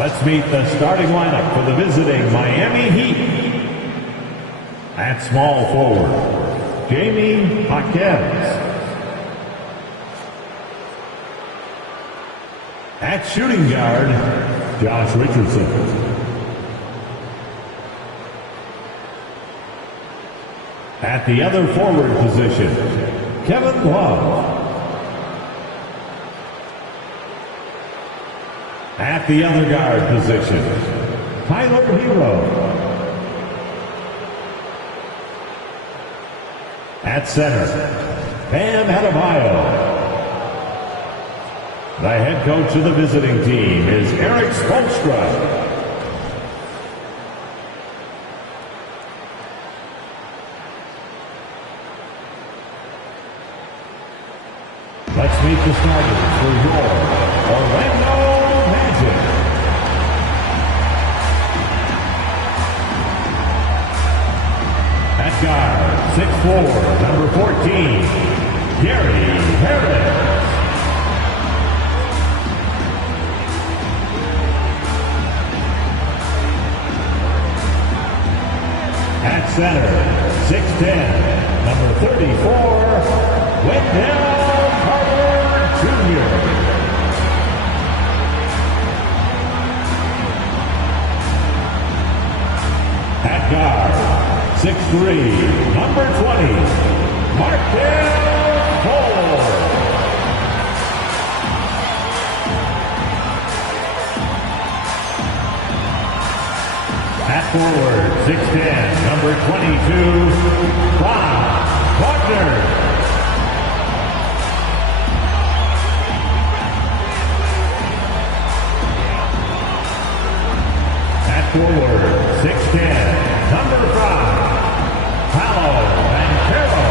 Let's meet the starting lineup for the visiting Miami Heat. At small forward, Jamie Jaquez. At shooting guard, Josh Richardson. At the other forward position, Kevin Love. At the other guard position, Tyler Hero. At center, Bam Adebayo. The head coach of the visiting team is Eric Spoelstra. Let's meet the starters for your Orlando Magic. At guard, 6'4", number 14, Gary Harris. At center, 6'10", number 34, Wendell Carter Jr. At guard, 6'3", number 20, Markelle Fultz. At forward, 6'10", number 22, Franz Wagner. At forward, 6'10", number 5, Paolo Banchero.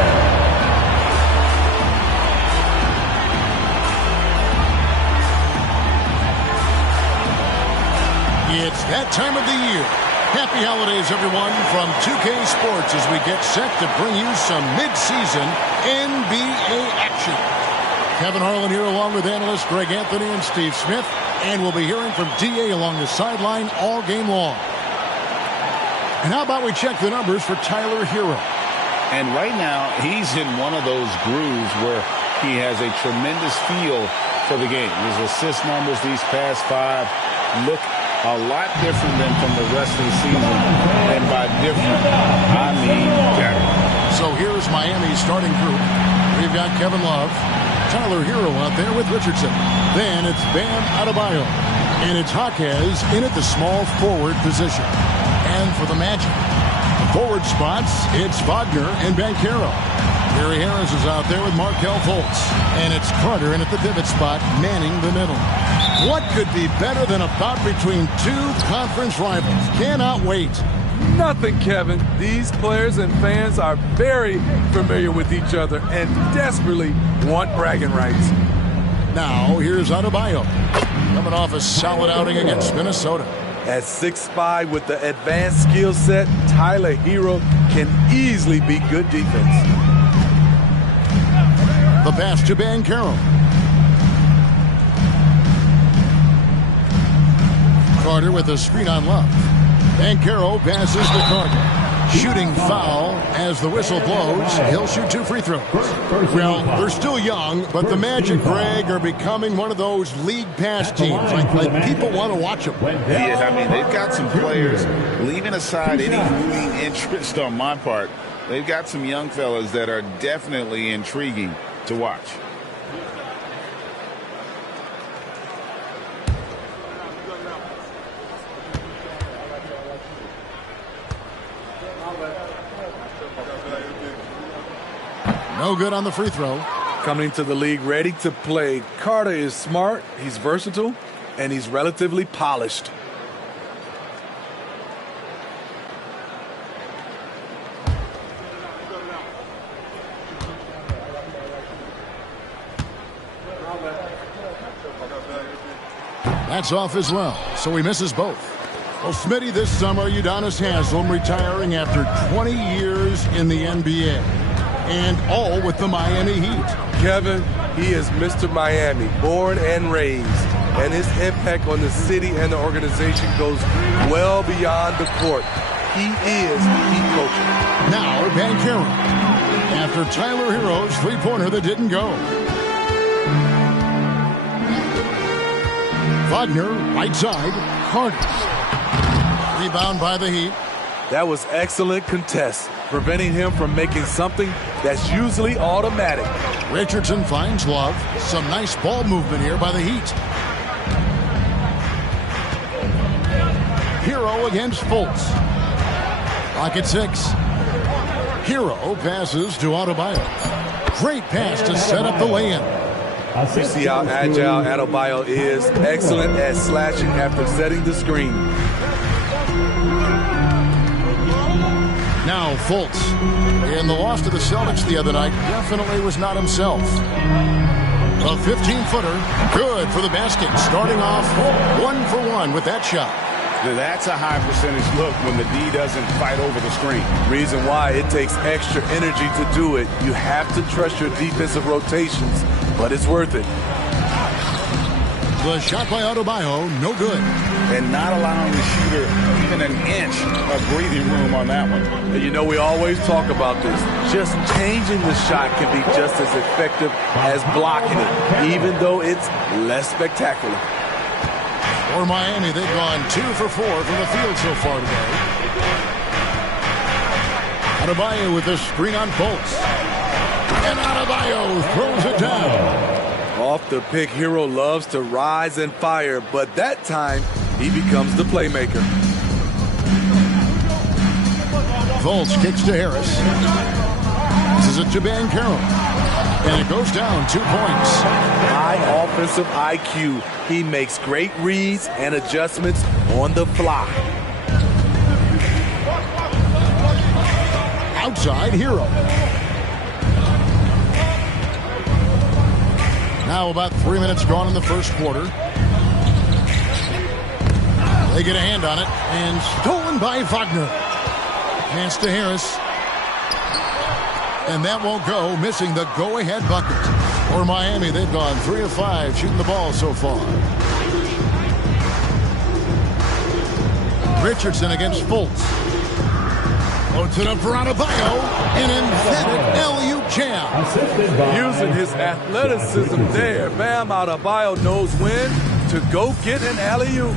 It's that time of the year. Happy holidays, everyone, from 2K Sports as we get set to bring you some mid-season NBA action. Kevin Harlan here along with analysts Greg Anthony and Steve Smith, and we'll be hearing from DA along the sideline all game long. And how about we check the numbers for Tyler Hero? And right now, he's in one of those grooves where he has a tremendous feel for the game. His assist numbers these past 5 look a lot different than from the rest of the season. And by different, I mean better. So here's Miami's starting group. We've got Kevin Love, Tyler Hero out there with Richardson. Then it's Bam Adebayo. And it's Jaquez in at the small forward position. And for the Magic, the forward spots, it's Wagner and Banchero. Gary Harris is out there with Markelle Fultz. And it's Carter in at the pivot spot, manning the middle. What could be better than a bout between two conference rivals? Cannot wait. Nothing, Kevin. These players and fans are very familiar with each other and desperately want bragging rights. Now, here's Adebayo. Coming off a solid outing against Minnesota. At 6'5" with the advanced skill set, Tyler Hero can easily be good defense. The pass to Banchero. Carter with a screen on Love. Banchero passes to Carter. Shooting foul as the whistle blows. He'll shoot 2 free throws. Well, they're still young, but the Magic, Greg, are becoming one of those league pass teams. Like people want to watch them. Yeah, I mean, they've got some players, leaving aside any rooting interest on my part, they've got some young fellas that are definitely intriguing to watch. No good on the free throw. Coming to the league ready to play, Carter is smart, he's versatile, and he's relatively polished. That's off as well, so he misses both. Well, Smitty, this summer, Udonis Haslem retiring after 20 years in the NBA. And all with the Miami Heat. Kevin, he is Mr. Miami, born and raised. and his impact on the city and the organization goes well beyond the court. He is Heat culture. Now, Banchero. After Tyler Hero's three-pointer that didn't go. Wagner, right side. Carter. Rebound by the Heat. That was excellent contest, preventing him from making something that's usually automatic. Richardson finds Love. Some nice ball movement here by the Heat. Hero against Fultz. Pocket 6. Hero passes to Adebayo. Great pass to set up the lay-in. You see how agile Adebayo is. Excellent at slashing after setting the screen. Now Fultz. In the loss to the Celtics the other night, definitely was not himself. A 15-footer. Good for the basket. Starting off 1 for 1 with that shot. That's a high percentage look when the D doesn't fight over the screen. Reason why it takes extra energy to do it. You have to trust your defensive rotations, but it's worth it. The shot by Adebayo, no good. And not allowing the shooter even an inch of breathing room on that one. And you know, we always talk about this. Just changing the shot can be just as effective as blocking it, even though it's less spectacular. For Miami, they've gone 2 for 4 from the field so far today. Adebayo with the screen on Fultz. And Adebayo throws it down. Off the pick, Hero loves to rise and fire, but that time he becomes the playmaker. Fultz kicks to Harris. This is it to Banchero. And it goes down 2 points. High offensive IQ. He makes great reads and adjustments on the fly. Outside Hero. Now about 3 minutes gone in the first quarter. They get a hand on it, and stolen by Wagner. Pass to Harris. And that won't go, missing the go-ahead bucket. For Miami, they've gone 3 of 5 shooting the ball so far. Richardson against Fultz. Loads it up for Adebayo. An emphatic alley-oop jam. Using his athleticism there, Bam Adebayo knows when to go get an alley-oop.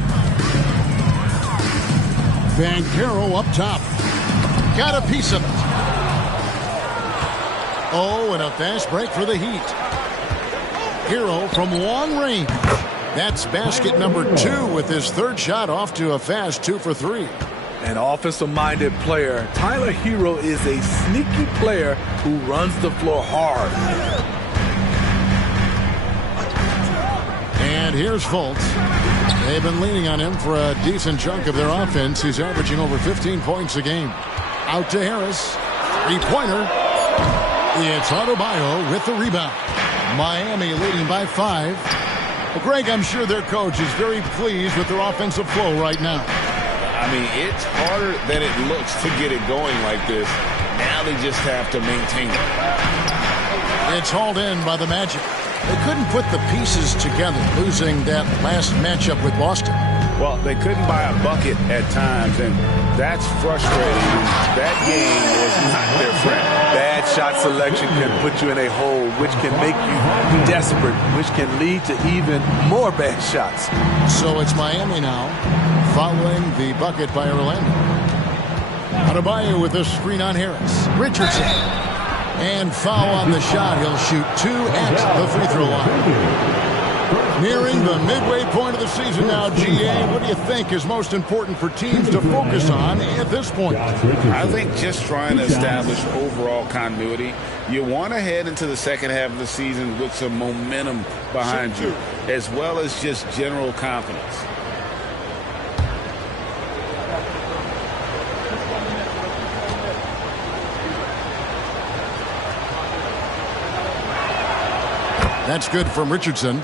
Banchero up top. Got a piece of it. Oh, and a fast break for the Heat. Hero from long range. That's basket number 2 with his third shot off to a fast 2 for 3. An offensive-minded player, Tyler Hero is a sneaky player who runs the floor hard. And here's Fultz. They've been leaning on him for a decent chunk of their offense. He's averaging over 15 points a game. Out to Harris. Three-pointer. It's Adebayo with the rebound. Miami leading by 5. Well, Greg, I'm sure their coach is very pleased with their offensive flow right now. I mean, it's harder than it looks to get it going like this. Now they just have to maintain it. It's hauled in by the Magic. They couldn't put the pieces together, losing that last matchup with Boston. Well, they couldn't buy a bucket at times, and that's frustrating. That game was not their friend. Bad shot selection can put you in a hole, which can make you desperate, which can lead to even more bad shots. So it's Miami now, following the bucket by Orlando. Adebayo with a screen on Harris. Richardson. And foul on the shot. He'll shoot 2 at the free throw line. Nearing the midway point of the season now, GA. What do you think is most important for teams to focus on at this point? I think just trying to establish overall continuity. You want to head into the second half of the season with some momentum behind you, as well as just general confidence. That's good from Richardson.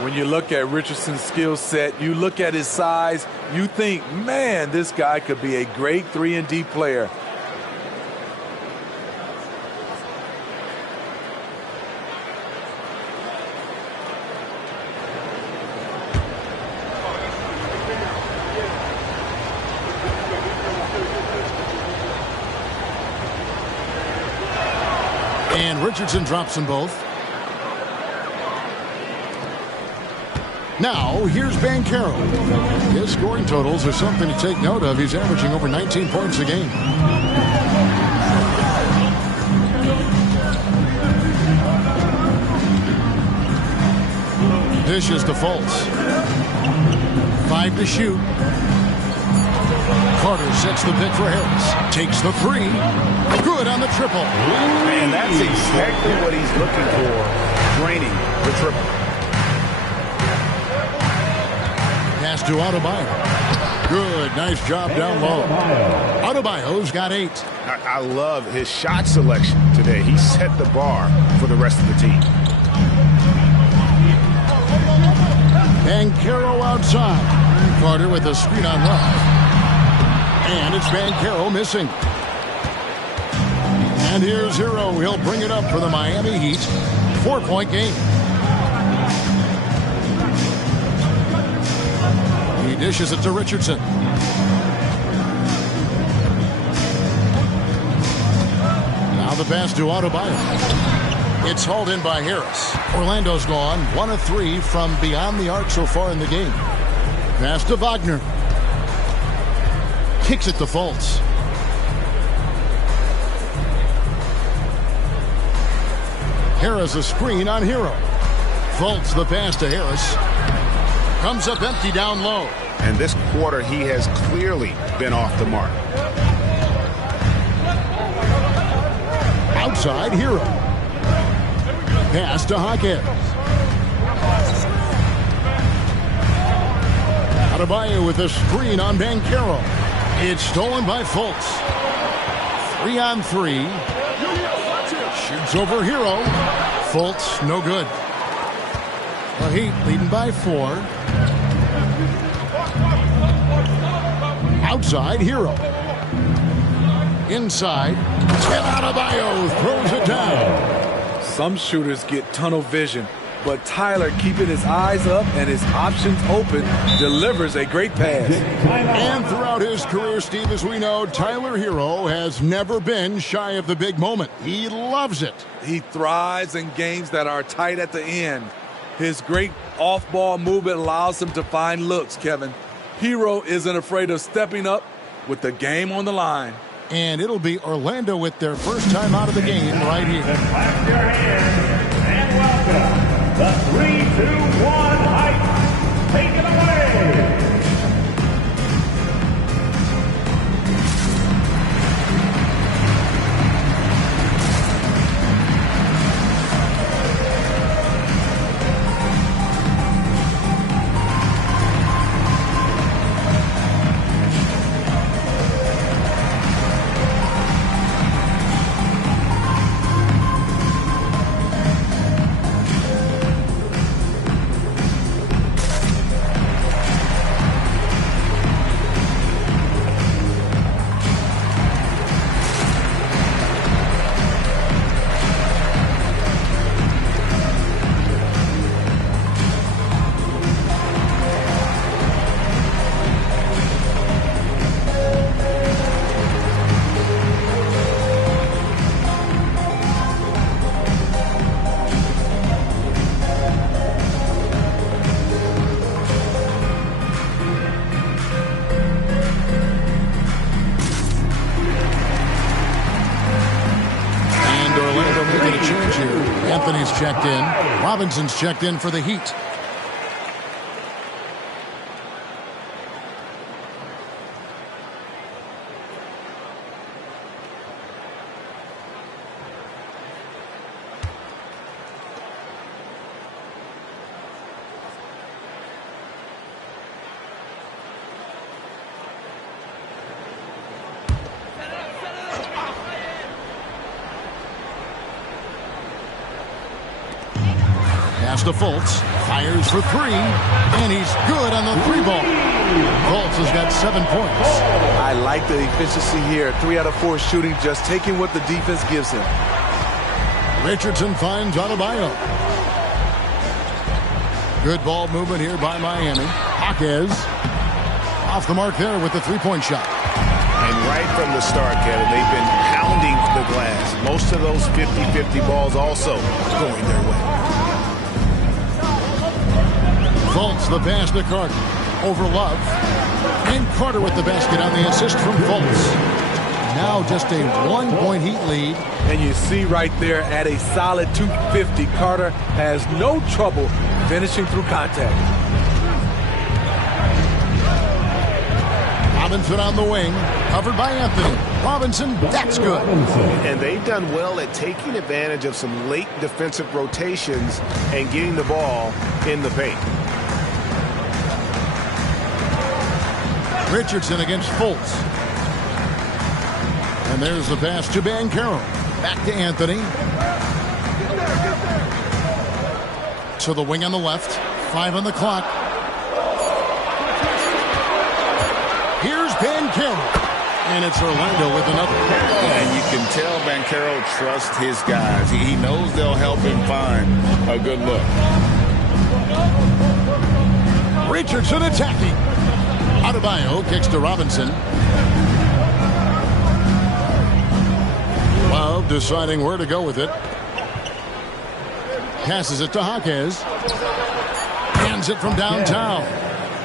When you look at Richardson's skill set, you look at his size, you think, man, this guy could be a great 3-and-D player. And Richardson drops them both. Now, here's Banchero. His scoring totals are something to take note of. He's averaging over 19 points a game. Dishes to Fultz. 5 to shoot. Carter sets the pick for Harris. Takes the 3. Good on the triple. And that's exactly what he's looking for, draining the triple. Pass to Adebayo. Good, nice job down low. Adebayo's got 8. I love his shot selection today. He set the bar for the rest of the team. Banchero outside. Carter with a screen on Love. And it's Banchero missing. And here's Hero. He'll bring it up for the Miami Heat. 4-point game. He dishes it to Richardson. Now the pass to Adebayo. It's hauled in by Harris. Orlando's gone 1 of 3 from beyond the arc so far in the game. Pass to Wagner. Kicks it to Fultz. Harris a screen on Hero. Fultz the pass to Harris. Comes up empty down low. And this quarter he has clearly been off the mark. Outside Hero. Pass to Hawkins. Adebayo with a screen on Banchero. It's stolen by Fultz. 3 on 3. Shoots over Hero. Fultz, no good. The Heat leading by 4. Outside Hero. Inside. And Adebayo throws it down. Some shooters get tunnel vision, but Tyler, keeping his eyes up and his options open, delivers a great pass. And throughout his career, Steve, as we know, Tyler Hero has never been shy of the big moment. He loves it. He thrives in games that are tight at the end. His great off-ball movement allows him to find looks, Kevin. Hero isn't afraid of stepping up with the game on the line. And it'll be Orlando with their first time out of the game right here. Clap your hands and welcome the 3-2-1 Heights. Take it away. Anthony's checked in. Robinson's checked in for the Heat. Pass to Fultz. Fires for 3. And he's good on the 3-ball. Fultz has got 7 points. I like the efficiency here. 3 out of 4 shooting, just taking what the defense gives him. Richardson finds Adebayo. Good ball movement here by Miami. Hawkins off the mark there with the 3-point shot. And right from the start, Kevin, they've been pounding the glass. Most of those 50-50 balls also going their way. Fultz, the pass to Carter. Over Love. And Carter with the basket on the assist from Fultz. Now just a 1-point Heat lead. And you see right there at a solid 250, Carter has no trouble finishing through contact. Robinson on the wing, covered by Anthony. Robinson, that's good. And they've done well at taking advantage of some late defensive rotations and getting the ball in the paint. Richardson against Fultz. And there's the pass to Banchero. Back to Anthony. To the wing on the left. 5 on the clock. Here's Banchero. And it's Orlando with another. And you can tell Banchero trusts his guys. He knows they'll help him find a good look. Richardson attacking. Adebayo kicks to Robinson. Love deciding where to go with it. Passes it to Jaquez. Hands it from downtown.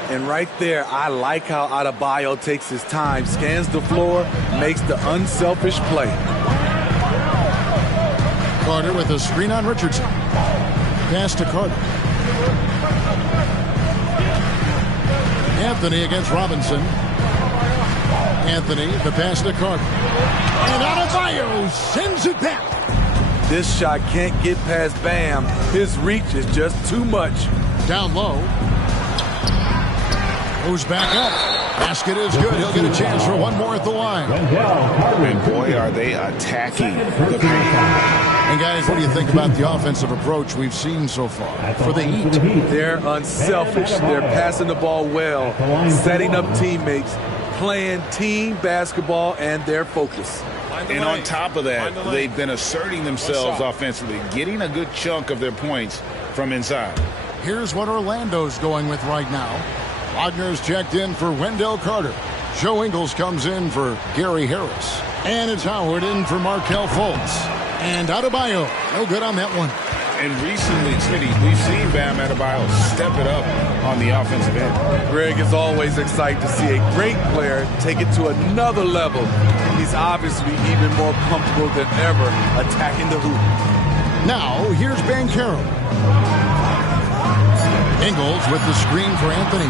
And right there, I like how Adebayo takes his time, scans the floor, makes the unselfish play. Carter with a screen on Richardson. Pass to Carter. Anthony against Robinson. Anthony, the pass to Carter. And Adebayo sends it back. This shot can't get past Bam. His reach is just too much. Down low. Goes back up. Basket is good. He'll get a chance for one more at the line. And boy, are they attacking the paint. And guys, what do you think about the offensive approach we've seen so far for the Heat? They're unselfish. They're passing the ball well, setting up teammates, playing team basketball, and their focus. And on top of that, they've been asserting themselves offensively, getting a good chunk of their points from inside. Here's what Orlando's going with right now. Wagner's checked in for Wendell Carter. Joe Ingles comes in for Gary Harris. And it's Howard in for Markelle Fultz. And Adebayo, no good on that one. And recently, Smitty, we've seen Bam Adebayo step it up on the offensive end. Greg is always excited to see a great player take it to another level. He's obviously even more comfortable than ever attacking the hoop. Now, here's Banchero. Ingles with the screen for Anthony.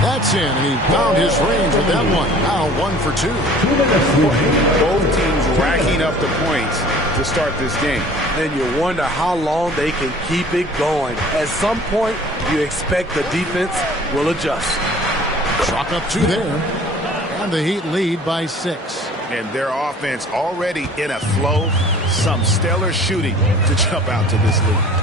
That's in, and he found his range with that one. Now 1 for 2. Both teams racking up the points to start this game. And you wonder how long they can keep it going. At some point, you expect the defense will adjust. Chalk up 2 there. And the Heat lead by 6. And their offense already in a flow. Some stellar shooting to jump out to this lead.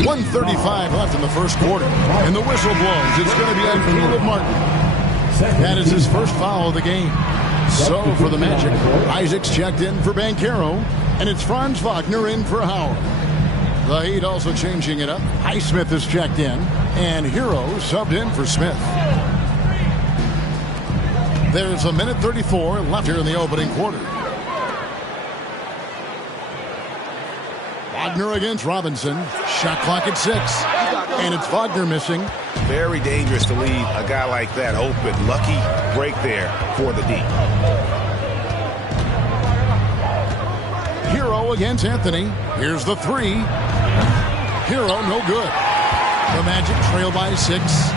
1:35 left in the first quarter. And the whistle blows. It's going to be on Caleb Martin. That is his first foul of the game. So for the Magic, Isaac's checked in for Banchero. And it's Franz Wagner in for Howard. The Heat also changing it up. Highsmith is checked in. And Hero subbed in for Smith. There's a minute 34 left here in the opening quarter. Wagner against Robinson. Shot clock at 6. And it's Wagner missing. Very dangerous to leave a guy like that open. Lucky break there for the D. Hero against Anthony. Here's the 3. Hero, no good. The Magic trail by 6.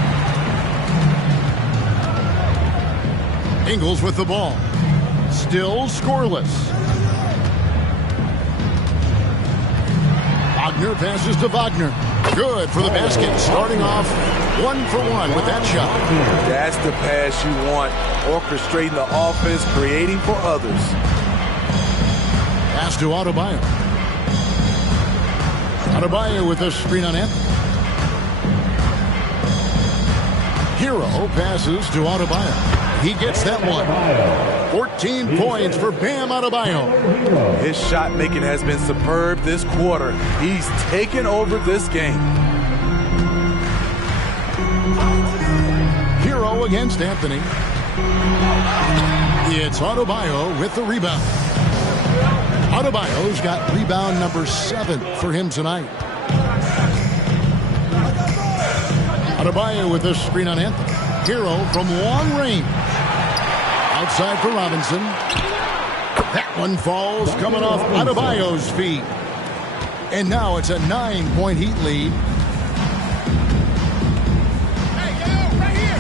Ingles with the ball. Still scoreless. Wagner passes to Wagner. Good for the basket. Starting off 1 for 1 with that shot. That's the pass you want. Orchestrating the offense, creating for others. Pass to Adebayo. Adebayo with a screen on Anthony. Hero passes to Adebayo. He gets that one. 14 points for Bam Adebayo. His shot making has been superb this quarter. He's taken over this game. Hero against Anthony. It's Adebayo with the rebound. Adebayo's got rebound number 7 for him tonight. Adebayo with this screen on Anthony. Hero from long range. Outside for Robinson. That one falls coming off Adebayo's feet. And now it's a 9-point Heat lead.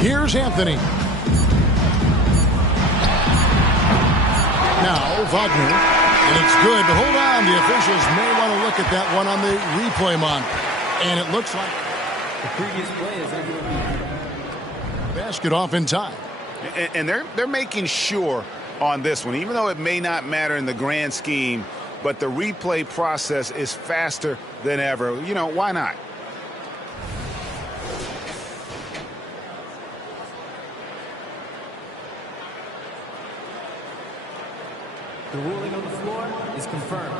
Here's Anthony. Now Wagner. And it's good to hold on. The officials may want to look at that one on the replay monitor. And it looks like the previous play is able to be basket off in time. And they're making sure on this one, even though it may not matter in the grand scheme, but the replay process is faster than ever. You know, why not? The ruling on the floor is confirmed.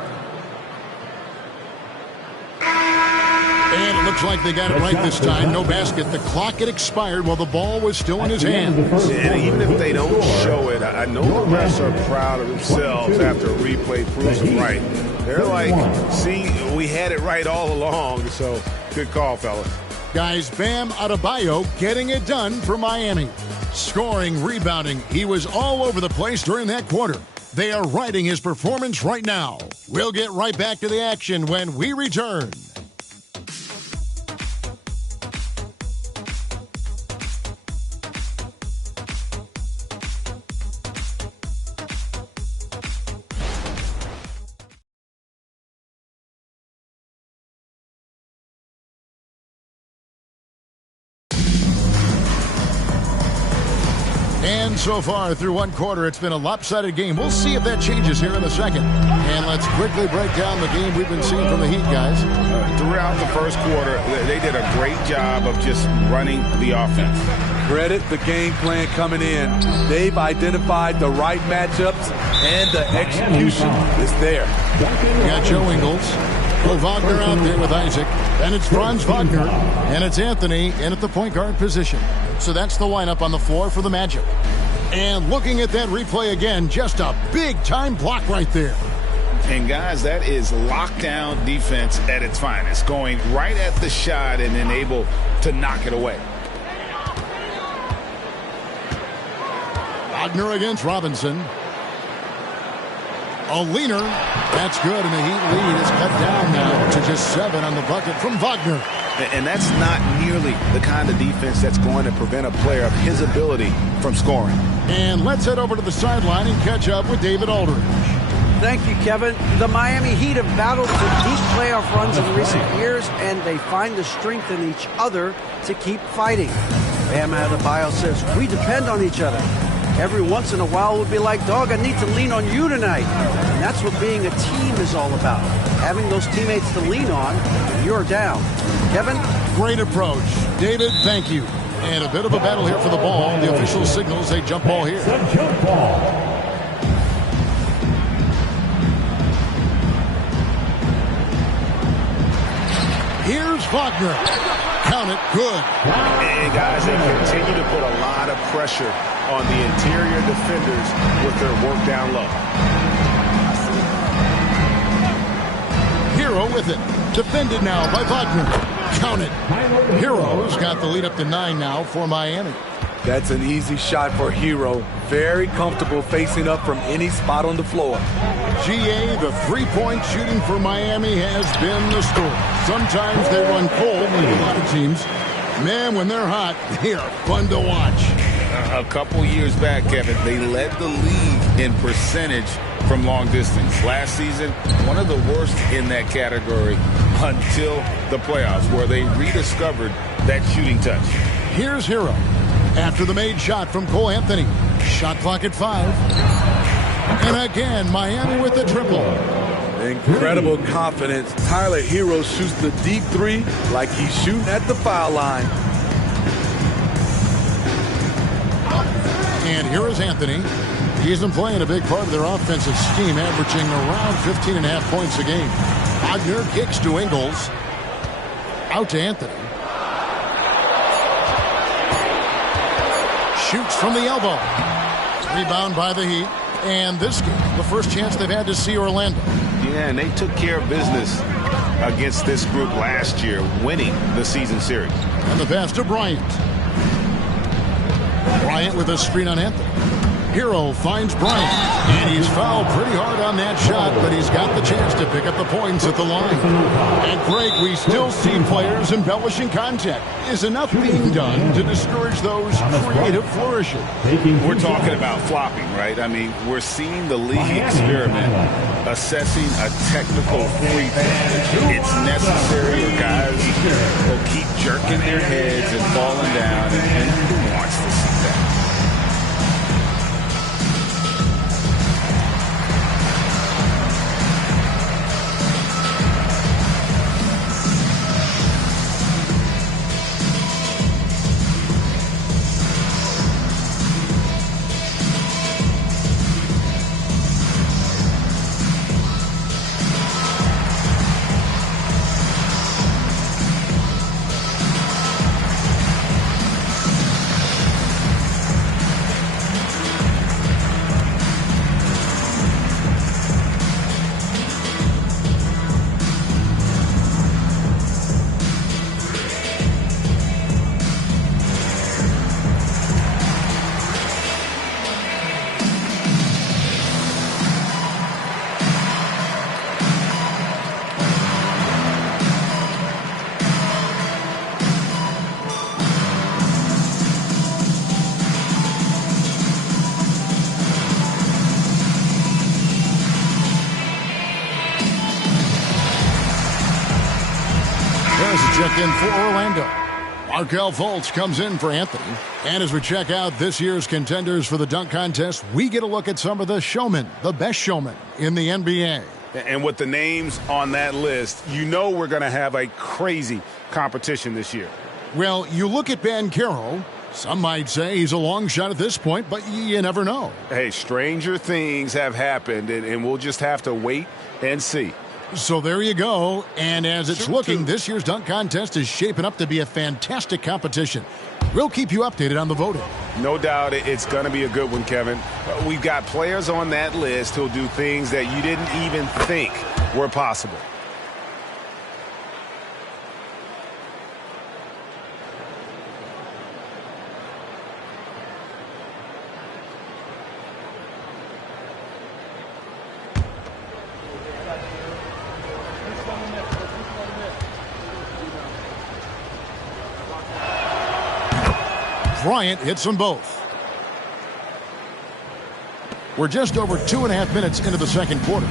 And it looks like they got it right this time. No basket. The clock had expired while the ball was still in his hand. And even if they don't show it, I know the refs are proud of themselves after a replay proves them right. They're like, see, we had it right all along. So good call, fellas. Guys, Bam Adebayo getting it done for Miami. Scoring, rebounding. He was all over the place during that quarter. They are riding his performance right now. We'll get right back to the action when we return. And so far through one quarter, it's been a lopsided game. We'll see if that changes here in the second. And let's quickly break down the game we've been seeing from the Heat, guys. Throughout the first quarter, they did a great job of just running the offense. Credit the game plan coming in. They've identified the right matchups, and the execution is there. We got Joe Ingles. Wagner out there with Isaac. And it's Franz Wagner. And it's Anthony in at the point guard position. So that's the lineup on the floor for the Magic. And looking at that replay again, just a big-time block right there. And, guys, that is lockdown defense at its finest, going right at the shot and then able to knock it away. Wagner against Robinson. A leaner. That's good, and the Heat lead is cut down now to just 7 on the bucket from Wagner. And that's not nearly the kind of defense that's going to prevent a player of his ability from scoring. And let's head over to the sideline and catch up with David Aldridge. Thank you, Kevin. The Miami Heat have battled to deep playoff runs in recent years, and they find the strength in each other to keep fighting. Bam Adebayo says, we depend on each other. Every once in a while we'll be like, dog, I need to lean on you tonight. And that's what being a team is all about. Having those teammates to lean on when you're down. Kevin? Great approach. David, thank you. And a bit of a battle here for the ball. The official signals a jump ball here. Jump ball. Here's Wagner. Count it. Good. And, guys, they continue to put a lot of pressure on the interior defenders with their work down low. Hero with it. Defended now by Wagner. Count it. Hero's got the lead up to 9 now for Miami. That's an easy shot for Hero. Very comfortable facing up from any spot on the floor. GA, the three-point shooting for Miami has been the story. Sometimes they run cold like a lot of teams. Man, when they're hot, they are fun to watch. A couple years back, Kevin, they led the league in percentage from long distance. Last season, one of the worst in that category until the playoffs, where they rediscovered that shooting touch. Here's Hero. After the made shot from Cole Anthony. Shot clock at 5. And again, Miami with the triple. Incredible confidence. Tyler Hero shoots the deep three like he's shooting at the foul line. And here is Anthony. He isn't playing a big part of their offensive scheme, averaging around 15.5 points a game. Wagner kicks to Ingles. Out to Anthony. shoots from the elbow. Rebound by the Heat. And this game, the first chance they've had to see Orlando. Yeah, and they took care of business against this group last year, winning the season series. And the pass to Bryant. Bryant with a screen on Anthony. Hero finds Bryant. And he's fouled pretty hard on that shot, but he's got the chance to pick up the points at the line. And Greg, we still see players embellishing contact. Is enough being done to discourage those creative flourishes? We're talking about flopping, right? I mean, we're seeing the league experiment assessing a technical free throw. It's necessary, or guys will keep jerking their heads and falling down, and who wants to see that? Check in for Orlando. Markelle Fultz comes in for Anthony. And as we check out this year's contenders for the dunk contest, we get a look at some of the showmen, the best showmen in the NBA. And with the names on that list, you know we're going to have a crazy competition this year. Well, you look at Banchero. Some might say he's a long shot at this point, but you never know. Hey, stranger things have happened, and we'll just have to wait and see. So there you go. And as it's looking, this year's dunk contest is shaping up to be a fantastic competition. We'll keep you updated on the voting. No doubt it's going to be a good one, Kevin. We've got players on that list who'll do things that you didn't even think were possible. Bryant hits them both. We're just over 2.5 minutes into the second quarter.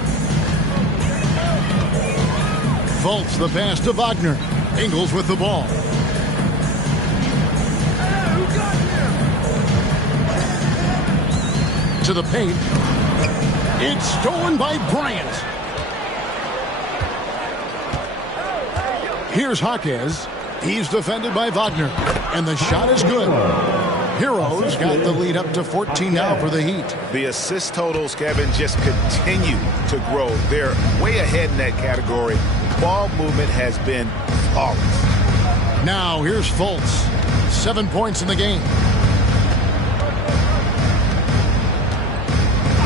Fultz the pass to Wagner. Ingles with the ball. To the paint. It's stolen by Bryant. Here's Jaquez. He's defended by Wagner. And the shot is good. Heroes got the lead up to 14 now for the Heat. The assist totals, Kevin, just continue to grow. They're way ahead in that category. Ball movement has been flawless. Now here's Fultz. 7 points in the game.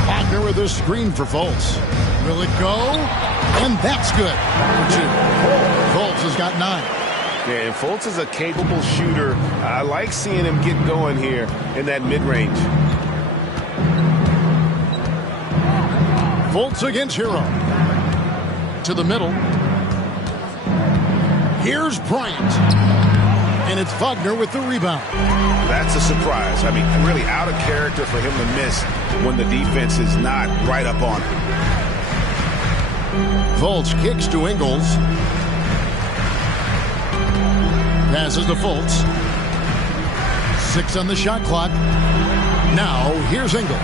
Wagner with a screen for Fultz. Will it go? And that's good. Fultz has got 9. Yeah, and Fultz is a capable shooter. I like seeing him get going here in that mid-range. Fultz against Hero. To the middle. Here's Bryant. And it's Wagner with the rebound. That's a surprise. I mean, really out of character for him to miss when the defense is not right up on him. Fultz kicks to Ingles. Passes to Fultz. 6 on the shot clock. Now, here's Ingles.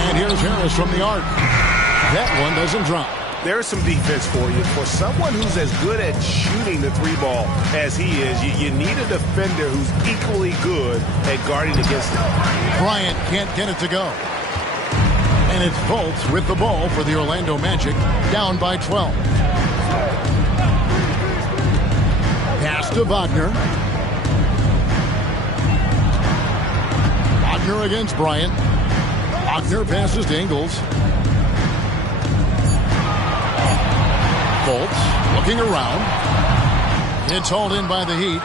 And here's Harris from the arc. That one doesn't drop. There's some defense for you. For someone who's as good at shooting the three ball as he is, you need a defender who's equally good at guarding against him. Bryant can't get it to go. And it's Fultz with the ball for the Orlando Magic, down by 12. Pass to Wagner. Wagner against Bryant. Wagner passes to Ingles. Fultz looking around. It's hauled in by the Heat.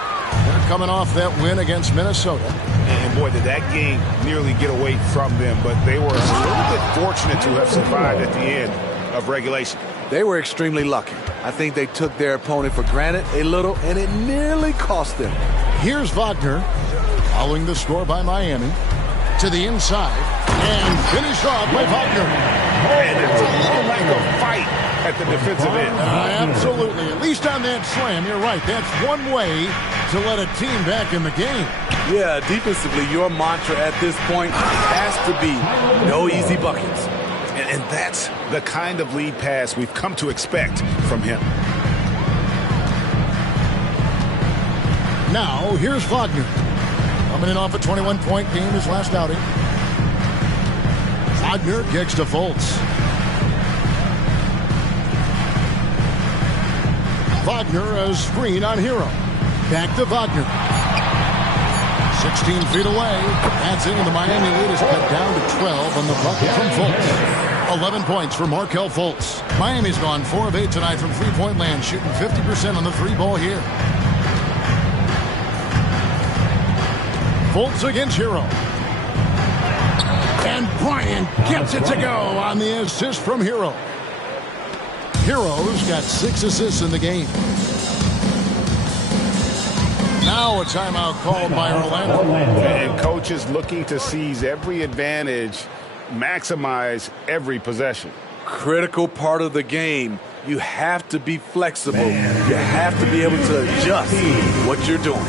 They're coming off that win against Minnesota. And boy, did that game nearly get away from them, but they were a little bit fortunate to have survived at the end of regulation. They were extremely lucky. I think they took their opponent for granted a little, and it nearly cost them. Here's Wagner, following the score by Miami, to the inside, and finished off by Wagner. And there's a little lack of fight at the defensive end. Absolutely. At least on that slam, you're right. That's one way to let a team back in the game. Yeah, defensively, your mantra at this point has to be no easy buckets. And that's the kind of lead pass we've come to expect from him. Now, here's Wagner. Coming in off a 21-point game his last outing. Wagner kicks to Fultz. Wagner a screen on Hero. Back to Wagner. 16 feet away. That's in, and the Miami lead is cut down to 12 on the bucket from Fultz. 11 points for Markelle Fultz. Miami's gone 4 of 8 tonight from three-point land, shooting 50% on the three-ball here. Fultz against Hero. And Bryant gets it to go on the assist from Hero. Hero's got 6 assists in the game. Now a timeout called by Orlando. And coach is looking to seize every advantage, maximize every possession. Critical part of the game. You have to be flexible. You have to be able to adjust what you're doing.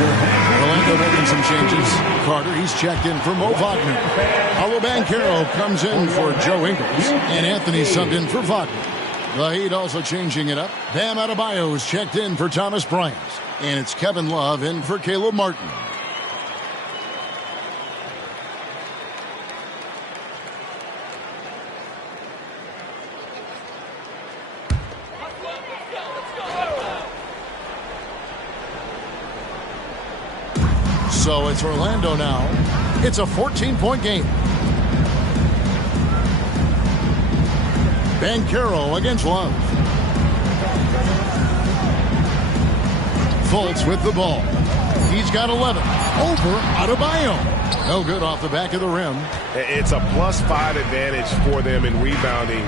Orlando making some changes. Carter, he's checked in for Mo Wagner. Paolo Banchero comes in for Joe Ingles. And Anthony subbed in for Wagner. The Heat also changing it up. Bam Adebayo is checked in for Thomas Bryant. And it's Kevin Love in for Caleb Martin. So it's Orlando now. It's a 14-point game. Banchero against Love. Fultz with the ball. He's got 11. Over Adebayo. No good off the back of the rim. It's a +5 advantage for them in rebounding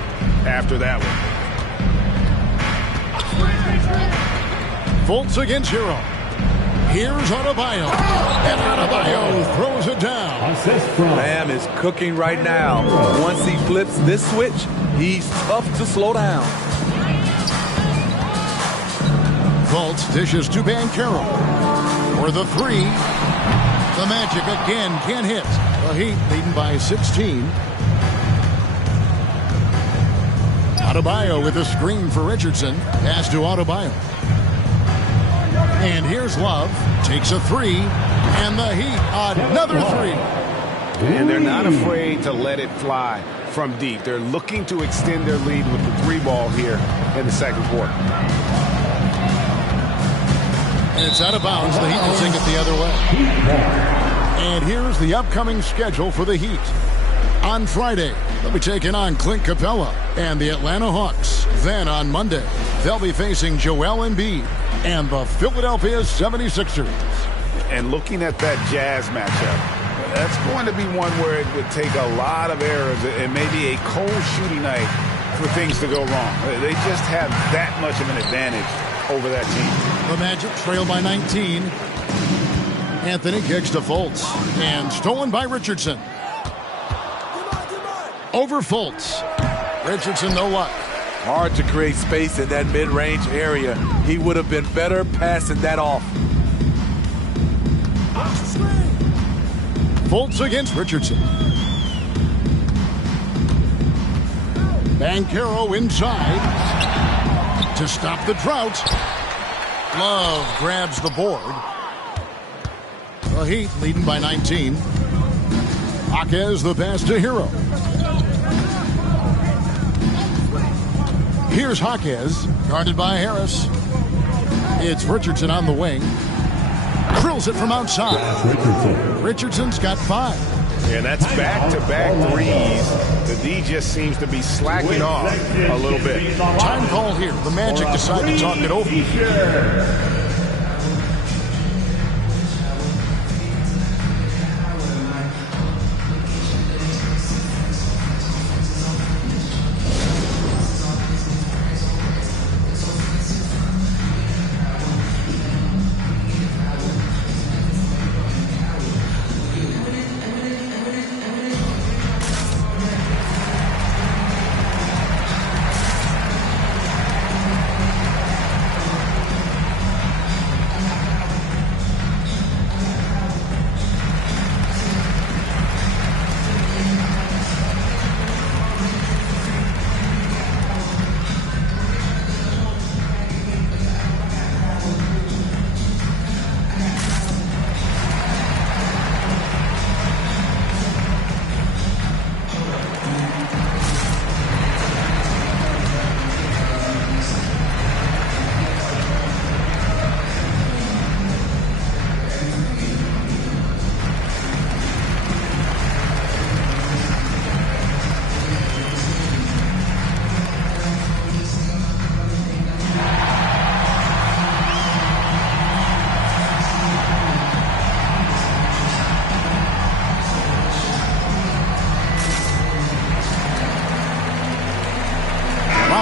after that one. Fultz against Hero. Here's Adebayo. And Adebayo throws it down. Bam is cooking right now. Once he flips this switch, he's tough to slow down. Fultz dishes to Banchero. For the three. The Magic again can't hit. The Heat leading by 16. Adebayo with a screen for Richardson. Pass to Adebayo. And here's Love. Takes a three. And the Heat another three. And they're not afraid to let it fly from deep. They're looking to extend their lead with the three ball here in the second quarter. And it's out of bounds. The Heat will take it the other way. And here's the upcoming schedule for the Heat. On Friday, they'll be taking on Clint Capella and the Atlanta Hawks. Then on Monday, they'll be facing Joel Embiid and the Philadelphia 76ers. And looking at that Jazz matchup, that's going to be one where it would take a lot of errors and maybe a cold shooting night for things to go wrong. They just have that much of an advantage over that team. The Magic trail by 19. Anthony kicks to Fultz. And stolen by Richardson. Over Fultz. Richardson, no luck. Hard to create space in that mid-range area. He would have been better passing that off. Fultz against Richardson. Banchero inside to stop the drought. Love grabs the board. The Heat leading by 19. Jaquez the pass to Hero. Here's Jaquez, guarded by Harris. It's Richardson on the wing. Drills it from outside. Richardson's got 5. And that's back-to-back threes. The D just seems to be slacking off a little bit. Time call here. The Magic decide to talk it over.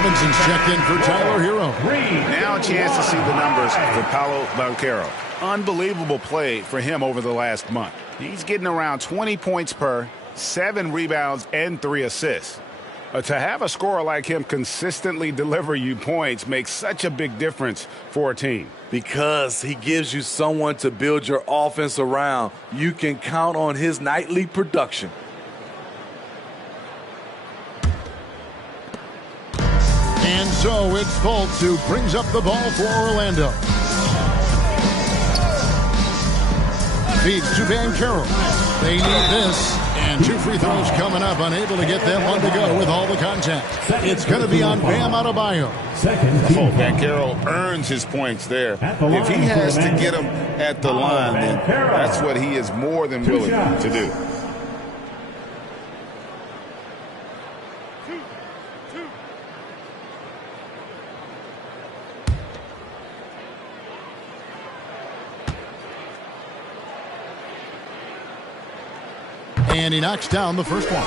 Robinson's checked in for Tyler Hero. Now a chance to see the numbers for Paolo Banchero. Unbelievable play for him over the last month. He's getting around 20 points per, 7 rebounds, and 3 assists. To have a scorer like him consistently deliver you points makes such a big difference for a team. Because he gives you someone to build your offense around. You can count on his nightly production. And so it's Fultz who brings up the ball for Orlando. Feeds to Banchero. They need this. And 2 free throws coming up. Unable to get that one to go with all the contact. It's going to be on Bam Adebayo. Banchero earns his points there. If he has to get them at the line, then that's what he is more than willing to do. And he knocks down the first one.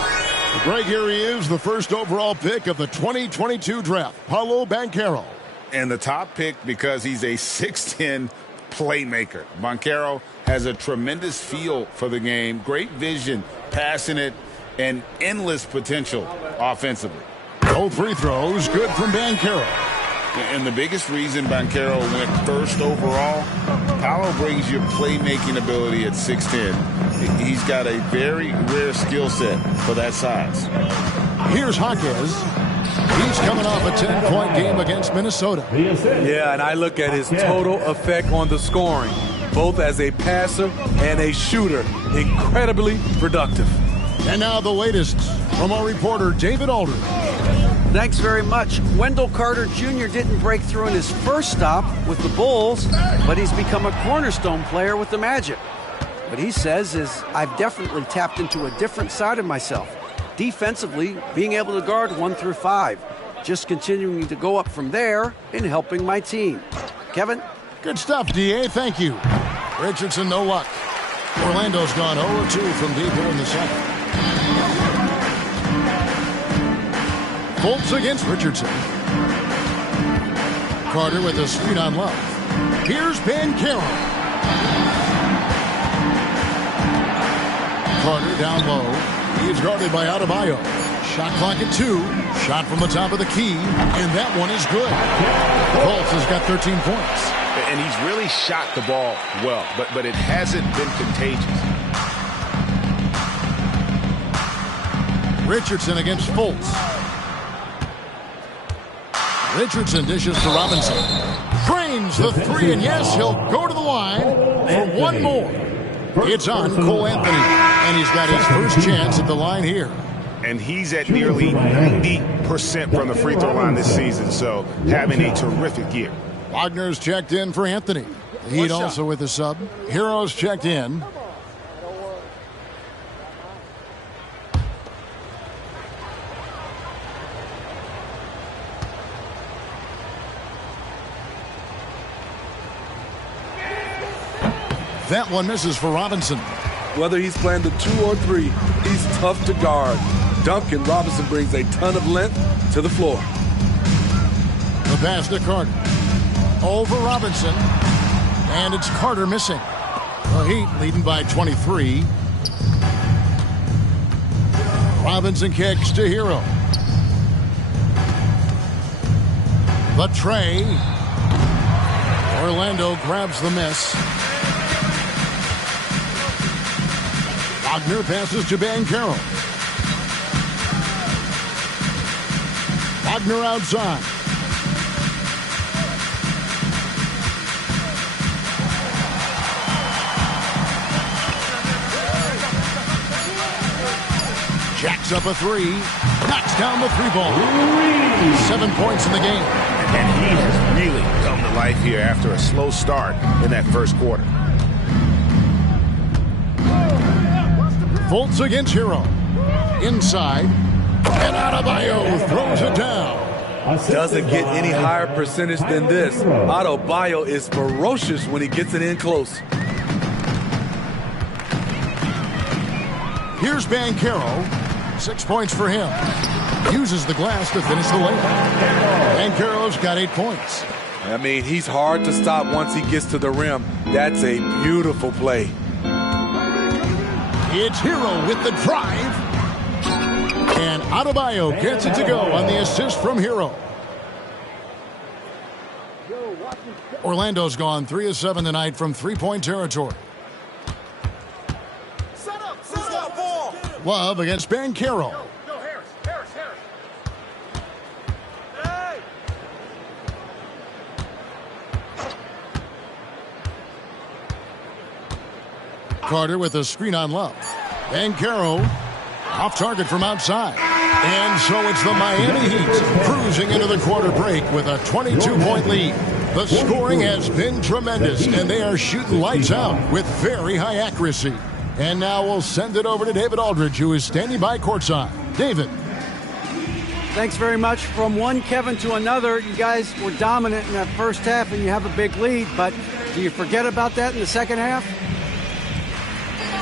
Greg, here he is, the first overall pick of the 2022 draft, Paolo Banchero. And the top pick because he's a 6'10 playmaker. Banchero has a tremendous feel for the game, great vision, passing it, and endless potential offensively. Both free throws, good from Banchero. And the biggest reason Banchero went first overall, Paolo brings you playmaking ability at 6'10". He's got a very rare skill set for that size. Here's Jaquez. He's coming off a 10-point game against Minnesota. Yeah, and I look at his total effect on the scoring, both as a passer and a shooter. Incredibly productive. And now the latest from our reporter, David Aldridge. Thanks very much. Wendell Carter Jr. didn't break through in his first stop with the Bulls, but he's become a cornerstone player with the Magic. What he says is, I've definitely tapped into a different side of myself. Defensively, being able to guard 1 through 5. Just continuing to go up from there and helping my team. Kevin? Good stuff, D.A. Thank you. Richardson, no luck. Orlando's gone 0-2 from deep here in the second. Fultz against Richardson. Carter with a screen on Love. Here's Banchero. Carter down low. He's guarded by Adebayo. Shot clock at 2. Shot from the top of the key. And that one is good. Fultz has got 13 points. And he's really shot the ball well, but it hasn't been contagious. Richardson against Fultz. Richardson dishes to Robinson. Drains the 3, and yes, he'll go to the line for one more. It's on Cole Anthony, and he's got his first chance at the line here. And he's at nearly 90% from the free throw line this season, so having a terrific year. Wagner's checked in for Anthony. The Heat also with a sub. Heroes checked in. That one misses for Robinson. Whether he's playing the 2 or 3, he's tough to guard. Duncan Robinson brings a ton of length to the floor. The pass to Carter. Over Robinson. And it's Carter missing. The Heat leading by 23. Robinson kicks to Hero. The tray. Orlando grabs the miss. Wagner passes to Banchero. Wagner outside. Jacks up a 3. Knocks down the 3-ball. 7 points in the game. And he has really come to life here after a slow start in that first quarter. Fultz against Hero. Inside. And Adebayo throws it down. Doesn't get any higher percentage than this. Adebayo is ferocious when he gets it in close. Here's Banchero. 6 points for him. Uses the glass to finish the layup. Banchero's got 8 points. I mean, he's hard to stop once he gets to the rim. That's a beautiful play. It's Hero with the drive. And Adebayo gets it to go on the assist from Hero. Orlando's gone 3 of 7 tonight from three-point territory. Love against Banchero. Carter with a screen on Love. Banchero off target from outside. And so it's the Miami Heat cruising into the quarter break with a 22-point lead. The scoring has been tremendous, and they are shooting lights out with very high accuracy. And now we'll send it over to David Aldridge, who is standing by courtside. David. Thanks very much. From one Kevin to another, you guys were dominant in that first half, and you have a big lead. But do you forget about that in the second half?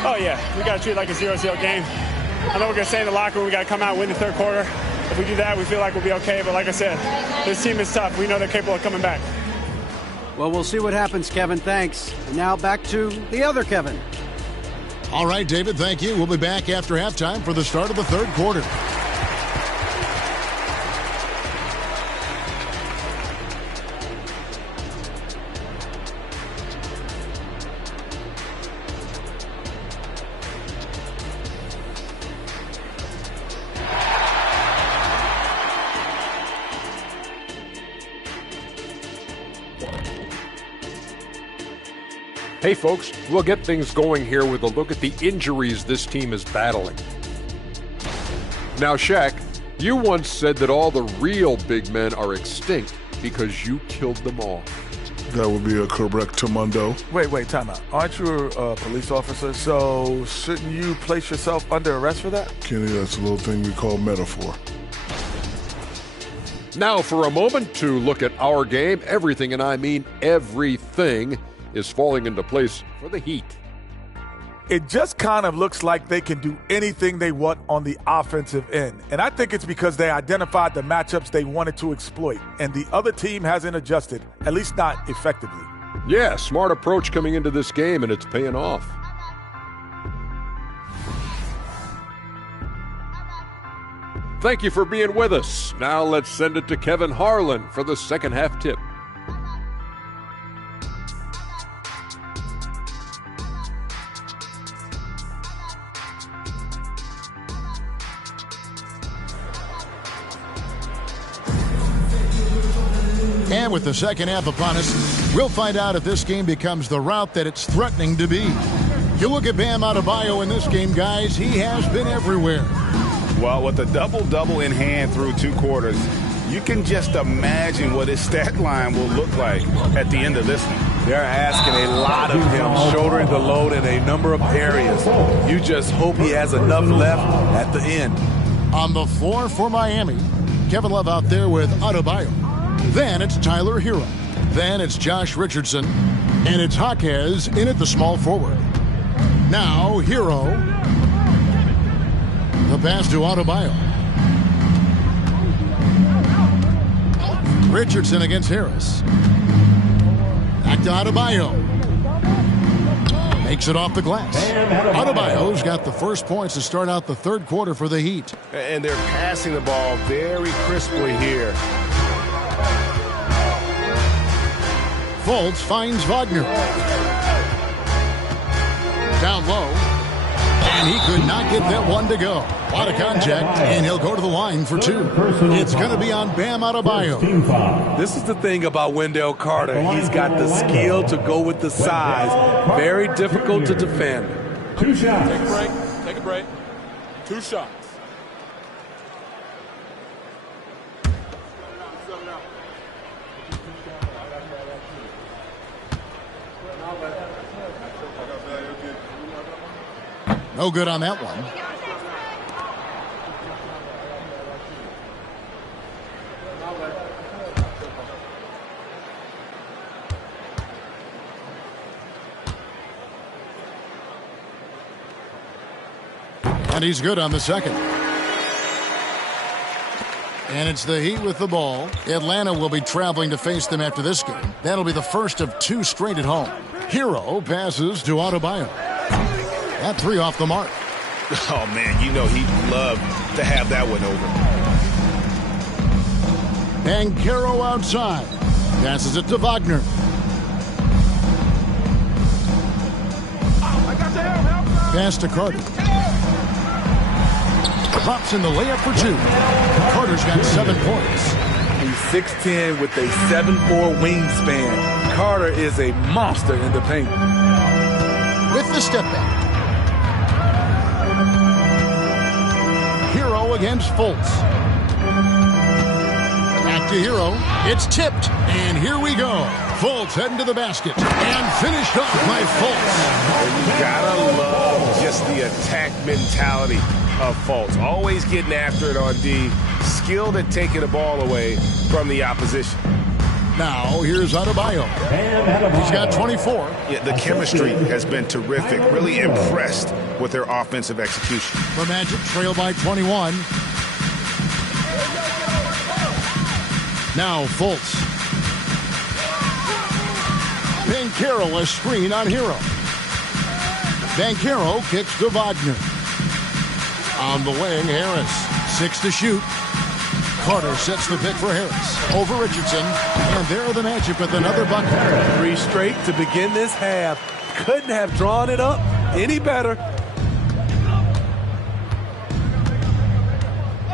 Oh, yeah. We got to treat it like a 0-0 game. I know we're going to stay in the locker room. We got to come out and win the third quarter. If we do that, we feel like we'll be okay. But like I said, this team is tough. We know they're capable of coming back. Well, we'll see what happens, Kevin. Thanks. And now back to the other Kevin. All right, David, thank you. We'll be back after halftime for the start of the third quarter. Hey folks, we'll get things going here with a look at the injuries this team is battling. Now Shaq, You once said that all the real big men are extinct because you killed them all. That would be a correctamundo. Wait, time out. Aren't you a police officer? So shouldn't you place yourself under arrest for that? Kenny, that's a little thing we call metaphor. Now for a moment to look at our game. Everything, and I mean everything, is falling into place for the Heat. It just kind of looks like they can do anything they want on the offensive end. And I think it's because they identified the matchups they wanted to exploit, and the other team hasn't adjusted, at least not effectively. Yeah, smart approach coming into this game, and it's paying off. Thank you for being with us. Now let's send it to Kevin Harlan for the second half tip. And with the second half upon us, we'll find out if this game becomes the route that it's threatening to be. You look at Bam Adebayo in this game, guys, he has been everywhere. Well, with a double-double in hand through 2 quarters, you can just imagine what his stat line will look like at the end of this one. They're asking a lot of him, shouldering the load in a number of areas. You just hope he has enough left at the end. On the floor for Miami, Kevin Love out there with Adebayo. Then it's Tyler Hero. Then it's Josh Richardson. And it's Jaquez in at the small forward. Now Hero. The pass to Adebayo. Richardson against Harris. Back to Adebayo. Makes it off the glass. Adebayo's got the first points to start out the third quarter for the Heat. And they're passing the ball very crisply here. Fultz finds Wagner. Down low. And he could not get that one to go. A lot of contact, and he'll go to the line for 2. It's going to be on Bam Adebayo. This is the thing about Wendell Carter. He's got the skill to go with the size. Very difficult to defend. 2 shots. Take a break. 2 shots. No good on that one. And he's good on the second. And it's the Heat with the ball. Atlanta will be traveling to face them after this game. That'll be the first of 2 straight at home. Hero passes to Adebayo. That 3 off the mark. Oh, man, you know he'd love to have that one over. And Caro outside. Passes it to Wagner. Pass to Carter. Drops in the layup for 2. Carter's got 7 points. He's 6'10" with a 7'4" wingspan. Carter is a monster in the paint. With the step back. Hero against Fultz. Back to Hero. It's tipped. And here we go. Fultz heading to the basket. And finished off by Fultz. You gotta love just the attack mentality of Fultz. Always getting after it on D. Skilled at taking the ball away from the opposition. Now, here's Adebayo. He's got 24. Yeah, the chemistry has been terrific. Really impressed with their offensive execution. The Magic trail by 21. Now, Fultz. Banchero a screen on Hero. Banchero kicks to Wagner. On the wing, Harris. 6 to shoot. Carter sets the pick for Harris. Over Richardson. And there the matchup with another bucket. 3 straight to begin this half. Couldn't have drawn it up any better.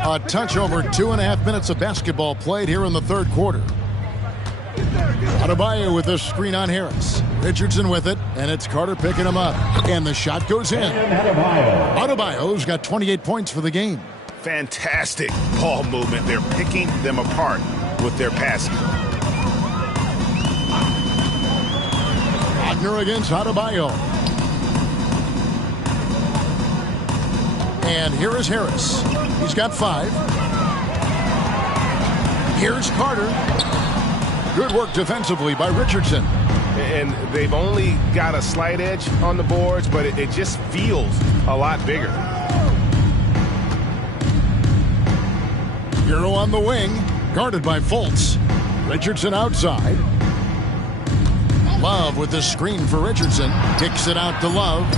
A touch over 2.5 minutes of basketball played here in the third quarter. Adebayo with this screen on Harris. Richardson with it, and it's Carter picking him up. And the shot goes in. Adebayo's got 28 points for the game. Fantastic ball movement. They're picking them apart with their passing. Wagner against Adebayo. And here is Harris. He's got 5. Here's Carter. Good work defensively by Richardson. And they've only got a slight edge on the boards, but it just feels a lot bigger. Hero on the wing, guarded by Fultz. Richardson outside. Love with the screen for Richardson. Kicks it out to Love.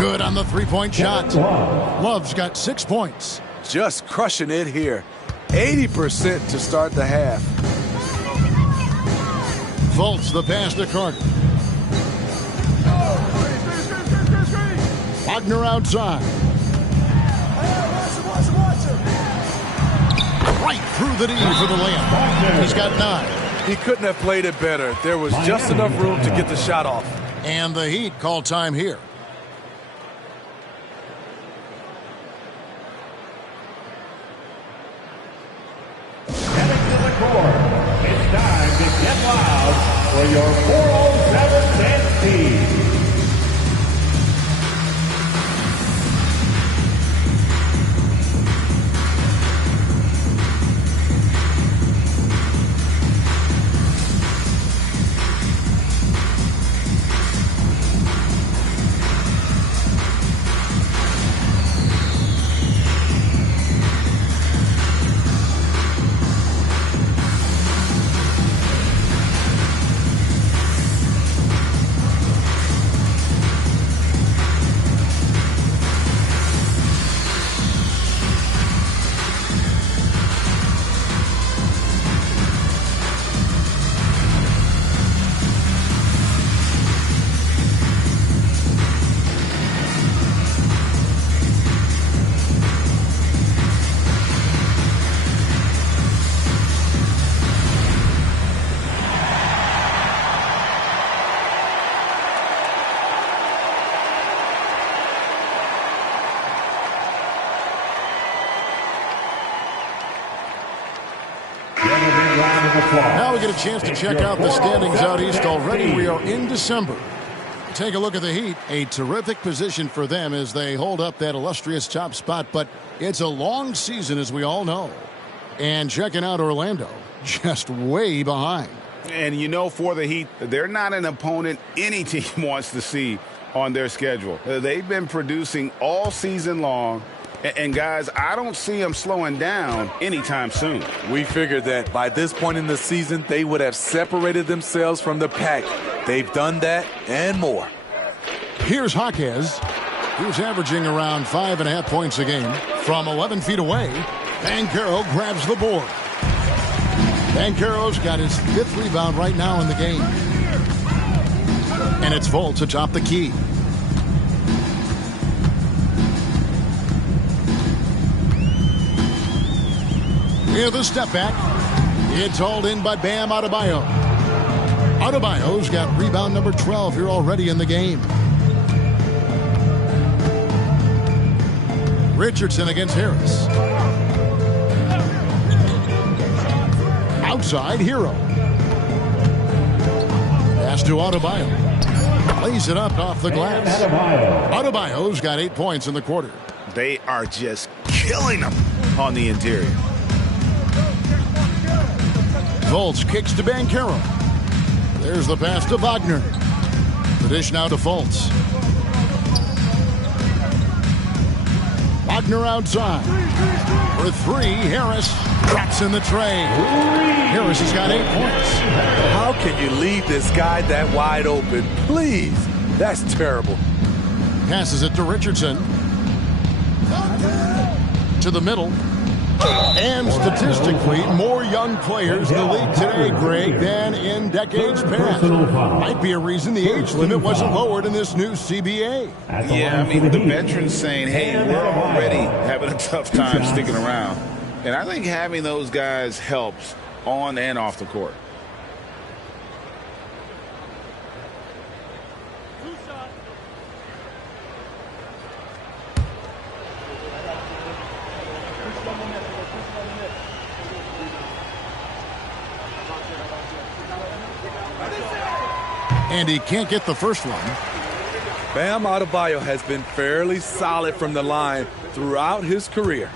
Good on the three-point shot. Love's got 6 points. Just crushing it here. 80% to start the half. Fultz the pass to Carter. Wagner outside. Right through the knee for the layup. He's got 9. He couldn't have played it better. There was just enough room to get the shot off. And the Heat call time here. Heading to the court. It's time to get loud for your 407 dance team. Now we get a chance to check out the standings out east already. We are in December. Take a look at the Heat. A terrific position for them as they hold up that illustrious top spot. But it's a long season, as we all know. And checking out Orlando, just way behind. And you know, for the Heat, they're not an opponent any team wants to see on their schedule. They've been producing all season long. And guys, I don't see them slowing down anytime soon. We figured that by this point in the season, they would have separated themselves from the pack. They've done that and more. Here's Jaquez, who's averaging around 5.5 points a game from 11 feet away. Banchero grabs the board. Banchero's got his 5th rebound right now in the game. And it's Fultz atop the key. With a step back. It's hauled in by Bam Adebayo. Adebayo's got rebound number 12 here already in the game. Richardson against Harris. Outside, Hero. Pass to Adebayo. Lays it up off the glass. Adebayo's got 8 points in the quarter. They are just killing them on the interior. Fultz kicks to Banchero. There's the pass to Wagner. The dish now to Fultz. Wagner outside. For 3, Harris drops in the tray. Harris has got 8 points. How can you leave this guy that wide open? Please. That's terrible. Passes it to Richardson. To the middle. And statistically, more young players in the league today, Greg, than in decades past. Might be a reason the age limit wasn't lowered in this new CBA. Yeah, I mean, the veterans saying, hey, we're already having a tough time sticking around. And I think having those guys helps on and off the court. And he can't get the first one. Bam Adebayo has been fairly solid from the line throughout his career.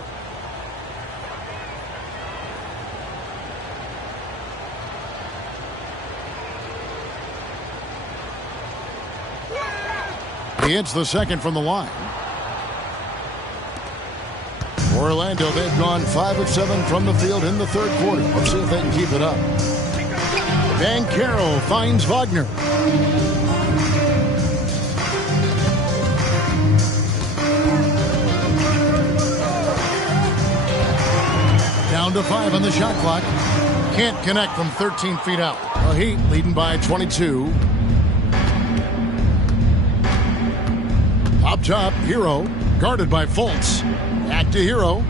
He hits the second from the line. Orlando, they've gone 5 of 7 from the field in the third quarter. Let's see if they can keep it up. Banchero finds Wagner. Down to 5 on the shot clock. Can't connect from 13 feet out. The Heat leading by 22. Up top, Hero, guarded by Fultz. Back to Hero.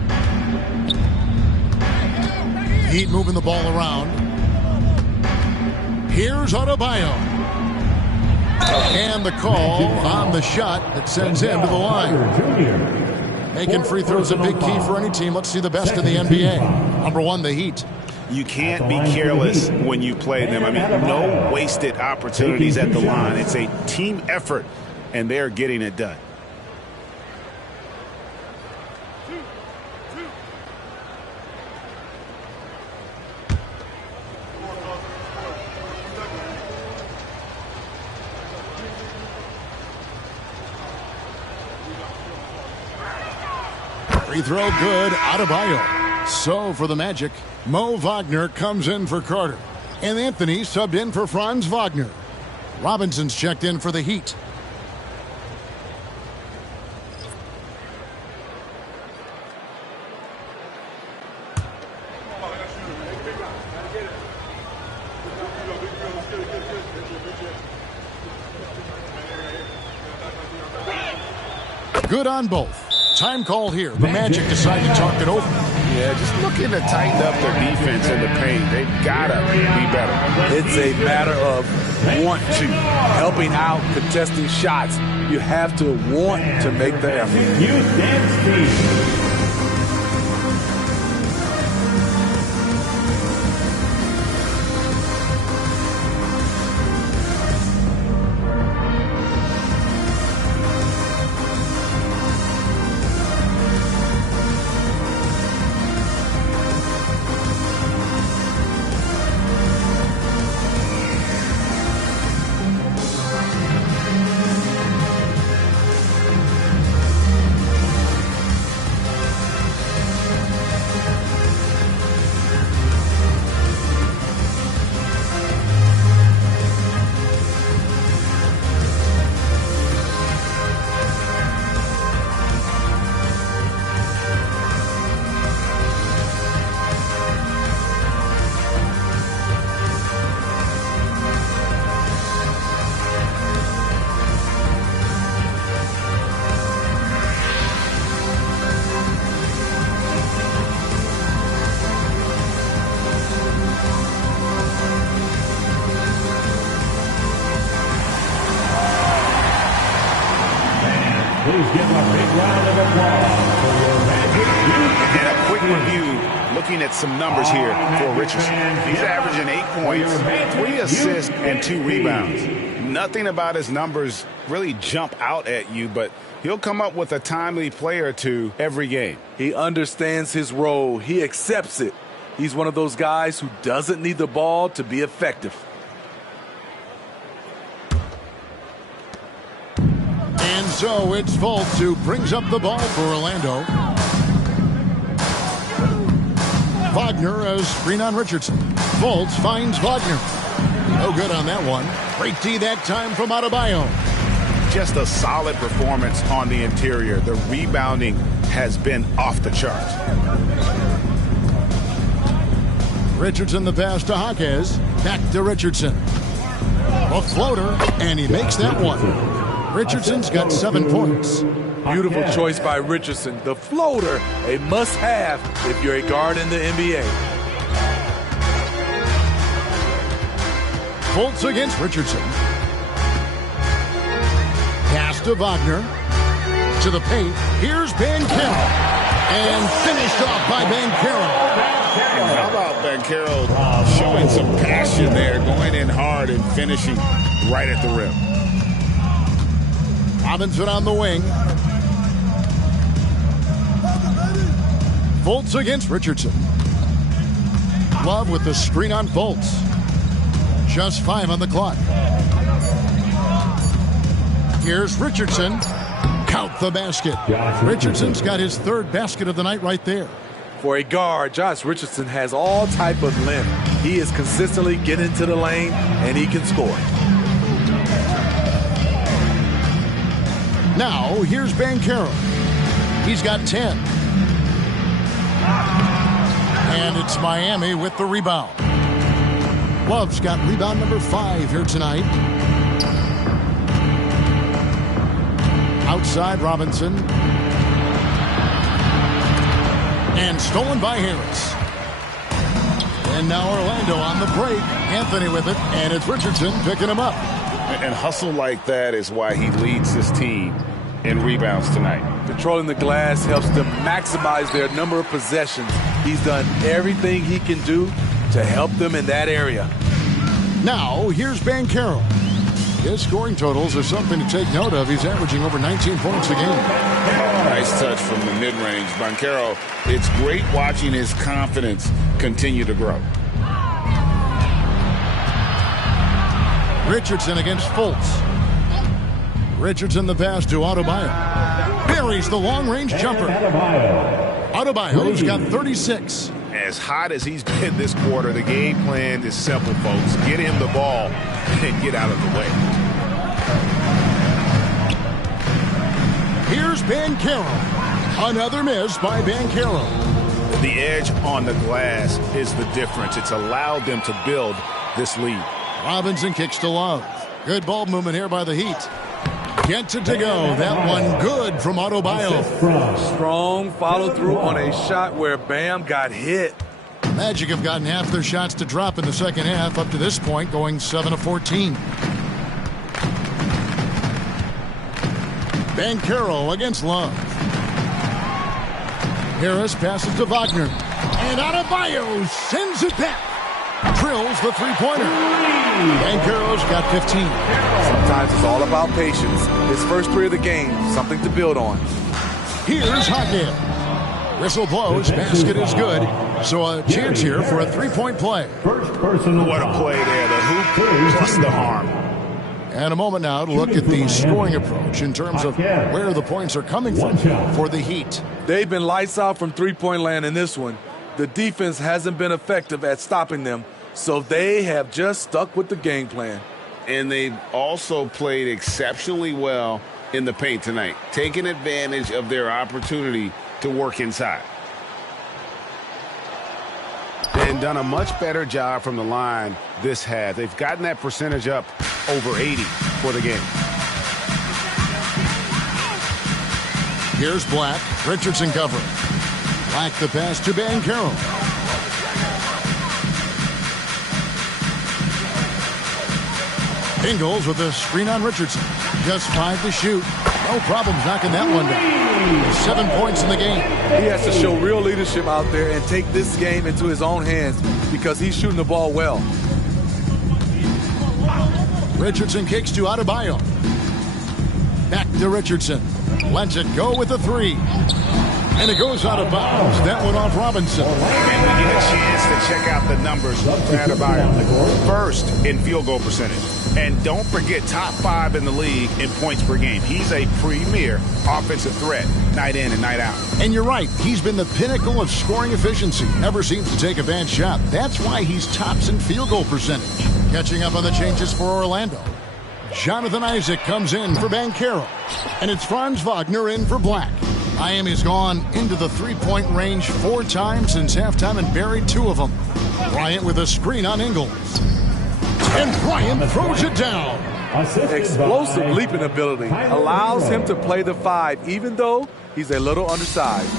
Heat moving the ball around. Here's Adebayo. And the call on the shot that sends him to the line. Making free throws a big key for any team. Let's see the best in the NBA. Number 1, the Heat. You can't be careless when you play them. I mean, no wasted opportunities at the line. It's a team effort, and they're getting it done. Free throw good, Adebayo. So for the Magic, Mo Wagner comes in for Carter. And Anthony subbed in for Franz Wagner. Robinson's checked in for the Heat. Good on both. Time call here. The Magic decide to talk it over. Yeah, just looking to tighten up their defense in the paint. They've got to be better. It's a matter of want to. Helping out, contesting shots. You have to want to make the effort. Please give a big round of applause for your Magic. And a quick review, looking at some numbers here for Richardson. He's averaging 8 points, 3 assists, and 2 rebounds. Nothing about his numbers really jump out at you, but he'll come up with a timely play or two every game. He understands his role. He accepts it. He's one of those guys who doesn't need the ball to be effective. And so it's Fultz who brings up the ball for Orlando. Wagner as screen on Richardson. Fultz finds Wagner. No good on that one. Great D that time from Adebayo. Just a solid performance on the interior. The rebounding has been off the charts. Richardson the pass to Jaquez. Back to Richardson. A floater, and he makes that one. Richardson's got 7 points. Beautiful choice by Richardson. The floater, a must-have if you're a guard in the NBA. Fultz against Richardson. Pass to Wagner. To the paint. Here's Banchero. And finished off by Banchero. How about Banchero showing some passion there, going in hard and finishing right at the rim. Robinson on the wing. Fultz against Richardson. Love with the screen on Fultz. Just 5 on the clock. Here's Richardson. Count the basket. Richardson's got his 3rd basket of the night right there. For a guard, Josh Richardson has all type of length. He is consistently getting into the lane, and he can score. Now, here's Banchero. He's got 10. And it's Miami with the rebound. Love's got rebound number 5 here tonight. Outside Robinson. And stolen by Harris. And now Orlando on the break. Anthony with it, and it's Richardson picking him up. And hustle like that is why he leads his team in rebounds tonight. Controlling the glass helps them maximize their number of possessions. He's done everything he can do to help them in that area. Now, here's Banchero. His scoring totals are something to take note of. He's averaging over 19 points a game. Nice touch from the mid-range. Banchero, it's great watching his confidence continue to grow. Richardson against Fultz. Richardson the pass to Adebayo. Buries the long-range jumper. Adebayo's got 36. As hot as he's been this quarter, the game plan is simple, folks. Get him the ball and get out of the way. Here's Banchero. Another miss by Banchero. The edge on the glass is the difference. It's allowed them to build this lead. Robinson kicks to Love. Good ball movement here by the Heat. Gets it to go. That one good from Adebayo. Strong follow through on a shot where Bam got hit. Magic have gotten half their shots to drop in the second half up to this point, going 7 of 14. Banchero against Love. Harris passes to Wagner. And Adebayo sends it back. Drills the three-pointer. Banchero's got 15. Sometimes it's all about patience. His first 3 of the game, something to build on. Here's Hockett. Whistle blows, basket is good. So a chance here for a 3-point play. First personal What a play there. The hoop plus the arm. And a moment now to look at the scoring approach in terms of where the points are coming from for the Heat. They've been lights out from three-point land in this one. The defense hasn't been effective at stopping them, so they have just stuck with the game plan. And they've also played exceptionally well in the paint tonight, taking advantage of their opportunity to work inside. And done a much better job from the line this half. They've gotten that percentage up over 80 for the game. Here's Black. Richardson covering. Black the pass to Banchero. Ingles with a screen on Richardson. Just 5 to shoot. No problems knocking that one down. 7 points in the game. He has to show real leadership out there and take this game into his own hands because he's shooting the ball well. Richardson kicks to Adebayo. Back to Richardson. Lets it go with the 3. And it goes out of bounds. That one off Robinson. And we get a chance to check out the numbers for Adebayo. First in field goal percentage. And don't forget, top 5 in the league in points per game. He's a premier offensive threat night in and night out. And you're right. He's been the pinnacle of scoring efficiency. Never seems to take a bad shot. That's why he's tops in field goal percentage. Catching up on the changes for Orlando. Jonathan Isaac comes in for Banchero. And it's Franz Wagner in for Black. Miami's gone into the three-point range 4 times since halftime and buried 2 of them. Bryant with a screen on Ingles. And Bryant throws it down. Explosive leaping ability allows him to play the 5, even though he's a little undersized.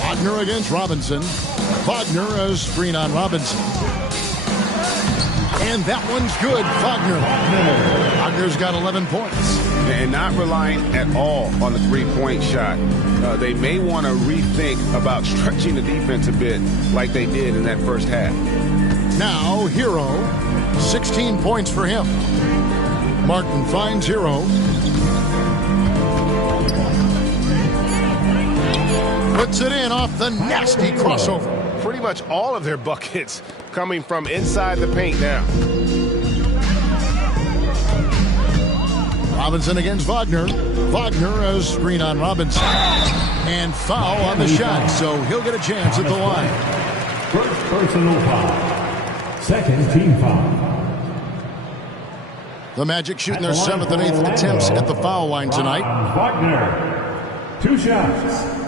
Wagner against Robinson. Wagner a screen on Robinson. And that one's good. Wagner's got 11 points. and not relying at all on the three-point shot. They may want to rethink about stretching the defense a bit like they did in that first half. Now, Hero, 16 points for him. Martin finds Hero. Puts it in off the nasty crossover. Pretty much all of their buckets coming from inside the paint now. Robinson against Wagner. Wagner a screen on Robinson. And foul on the shot, so he'll get a chance at the line. First personal foul. Second team foul. The Magic shooting their 7th and 8th attempts at the foul line tonight. Wagner, 2 shots.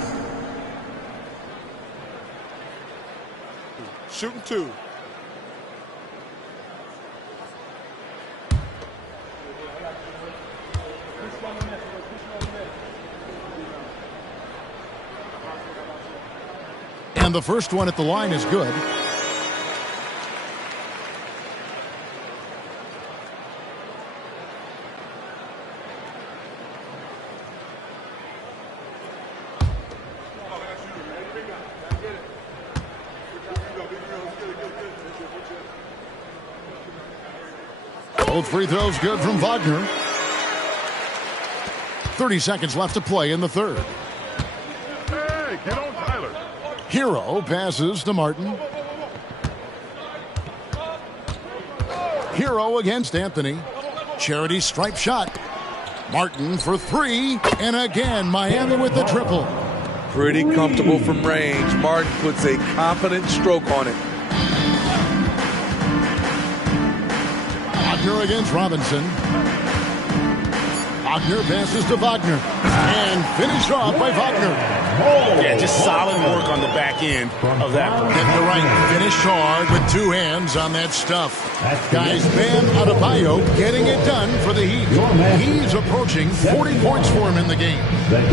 Shooting 2. And the first one at the line is good. Both free throws good from Wagner. 30 seconds left to play in the third. Hey, get on Tyler. Hero passes to Martin. Hero against Anthony. Charity stripe shot. Martin for 3. And again, Miami with the triple. Pretty comfortable from range. Martin puts a confident stroke on it. Wagner against Robinson. Wagner passes to Wagner. And finished off by Wagner. Yeah, just solid work on the back end of that play. Getting the right finish hard with 2 hands on that stuff. Guys, Bam Adebayo getting it done for the Heat. He's approaching 40 points for him in the game.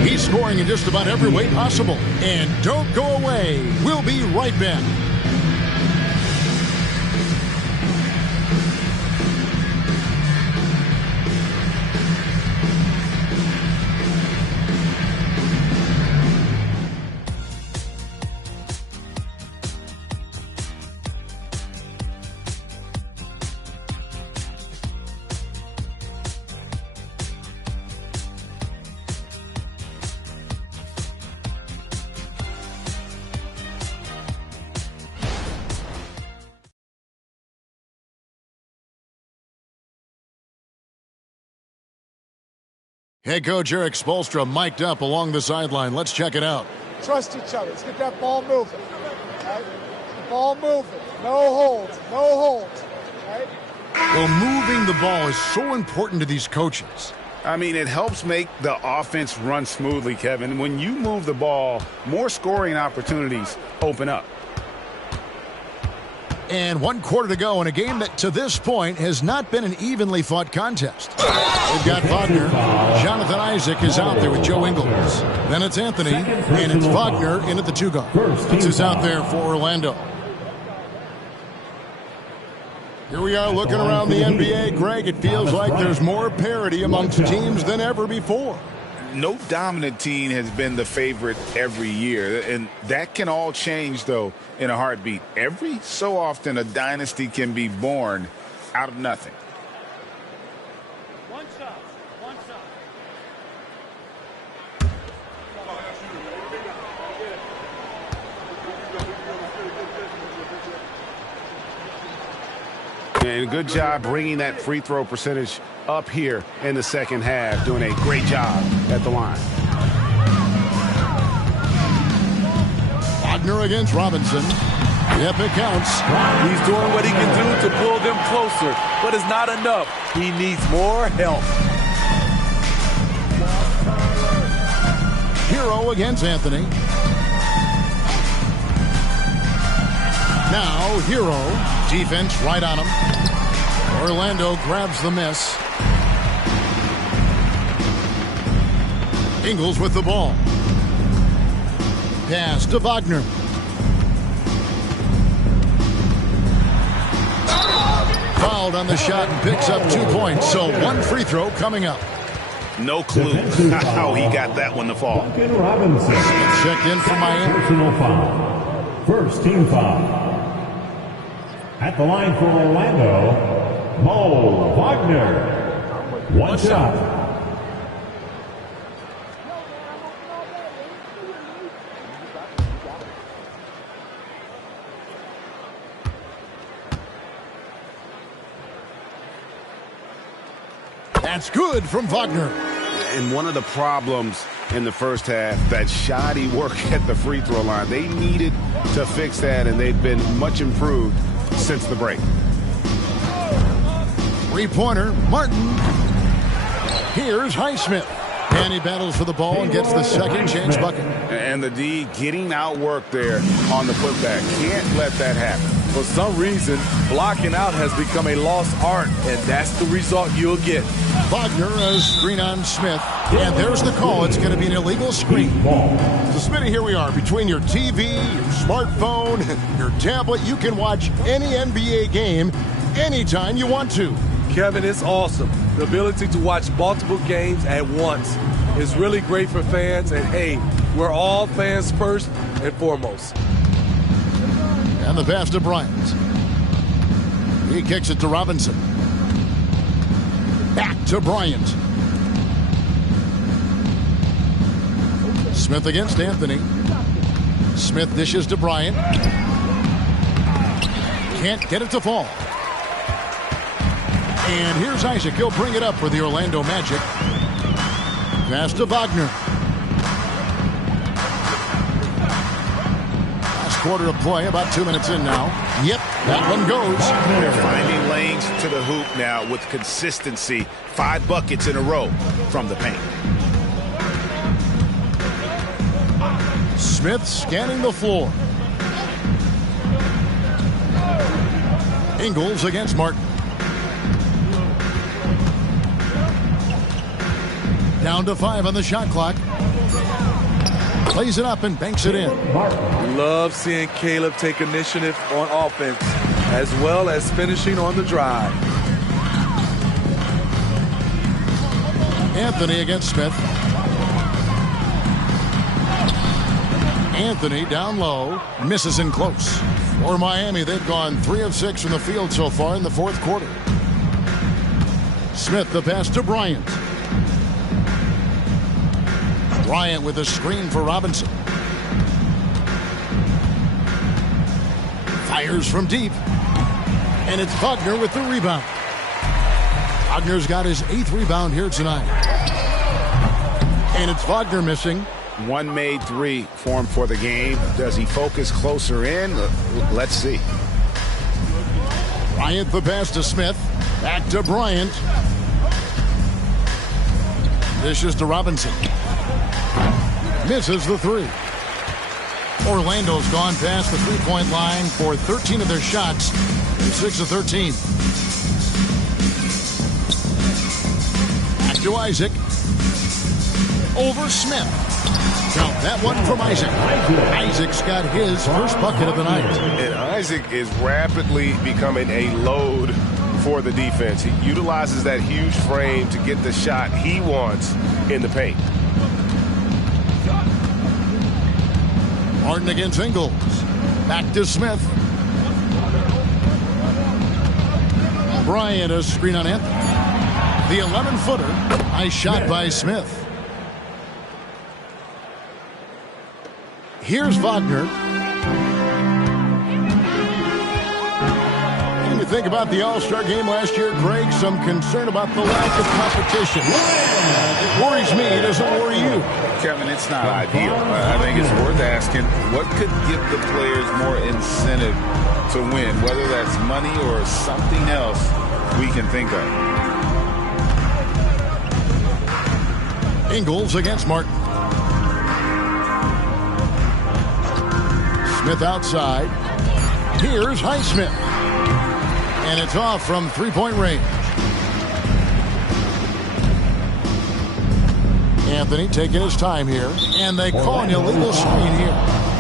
He's scoring in just about every way possible. And don't go away. We'll be right back. Head coach Eric Spoelstra mic'd up along the sideline. Let's check it out. Trust each other. Let's get that ball moving. Right? The ball moving. No holds. No holds. Right? Well, moving the ball is so important to these coaches. I mean, it helps make the offense run smoothly, Kevin. When you move the ball, more scoring opportunities open up. And 1 quarter to go in a game that, to this point, has not been an evenly fought contest. They've got Wagner. Jonathan Isaac is out there with Joe Ingles. Then it's Anthony, and it's Wagner in at the 2 guard. This is out there for Orlando. Here we are looking around the NBA. Greg, it feels like there's more parity amongst teams than ever before. No dominant team has been the favorite every year, and that can all change, though, in a heartbeat. Every so often, a dynasty can be born out of nothing. One shot. One shot. And good job bringing that free throw percentage up here in the second half, doing a great job at the line. Wagner against Robinson. Yep, it counts. He's doing what he can do to pull them closer, but it's not enough. He needs more help. Hero against Anthony. Now Hero. Defense right on him. Orlando grabs the miss. Ingles with the ball. Pass to Wagner. Fouled on the shot and picks up 2 points, so 1 free throw coming up. No clue how he got that one to fall. Robinson. Checked in for Miami. Personal foul. First team foul. At the line for Orlando, Mo Wagner. One shot. That's good from Wagner. And one of the problems in the first half, that shoddy work at the free throw line. They needed to fix that, and they've been much improved since the break. Three-pointer, Martin. Here's Highsmith. And he battles for the ball and gets the second chance bucket. And the D getting outworked there on the putback. Can't let that happen. For some reason, blocking out has become a lost art, and that's the result you'll get. Wagner, a screen on Smith. And there's the call. It's going to be an illegal screen. So, Smitty, here we are. Between your TV, your smartphone, your tablet, you can watch any NBA game anytime you want to. Kevin, it's awesome. The ability to watch multiple games at once is really great for fans. And, hey, we're all fans first and foremost. And the pass to Bryant. He kicks it to Robinson. Back to Bryant. Smith against Anthony. Smith dishes to Bryant. Can't get it to fall. And here's Isaac. He'll bring it up for the Orlando Magic. Pass to Wagner. Last quarter of play, about 2 minutes in now. Yep, that one goes. They're finding lanes to the hoop now with consistency. 5 buckets in a row from the paint. Smith scanning the floor. Ingles against Martin. Down to 5 on the shot clock. Plays it up and banks it in. Love seeing Caleb take initiative on offense as well as finishing on the drive. Anthony against Smith. Anthony down low. Misses in close. For Miami, they've gone 3 of 6 from the field so far in the fourth quarter. Smith, the pass to Bryant. Bryant with a screen for Robinson. Fires from deep. And it's Wagner with the rebound. Wagner's got his 8th rebound here tonight. And it's Wagner missing. One made 3 for him for the game. Does he focus closer in? Let's see. Bryant the pass to Smith. Back to Bryant. Dishes to Robinson. Misses the 3. Orlando's gone past the three-point line for 13 of their shots. 6 of 13. Back to Isaac. Over Smith. Count that one from Isaac. Isaac's got his first bucket of the night. And Isaac is rapidly becoming a load for the defense. He utilizes that huge frame to get the shot he wants in the paint. Martin against Ingles. Back to Smith. Bryant, a screen on Anthony. The 11-footer. Nice shot by Smith. Here's Wagner. When you think about the All-Star game last year, Greg, some concern about the lack of competition. It worries me. It doesn't worry you. Kevin, it's not ideal. I think it's worth asking what could give the players more incentive to win, whether that's money or something else we can think of. Ingles against Martin. Smith outside. Here's Highsmith. And it's off from three-point range. Anthony taking his time here. And they call an illegal screen here.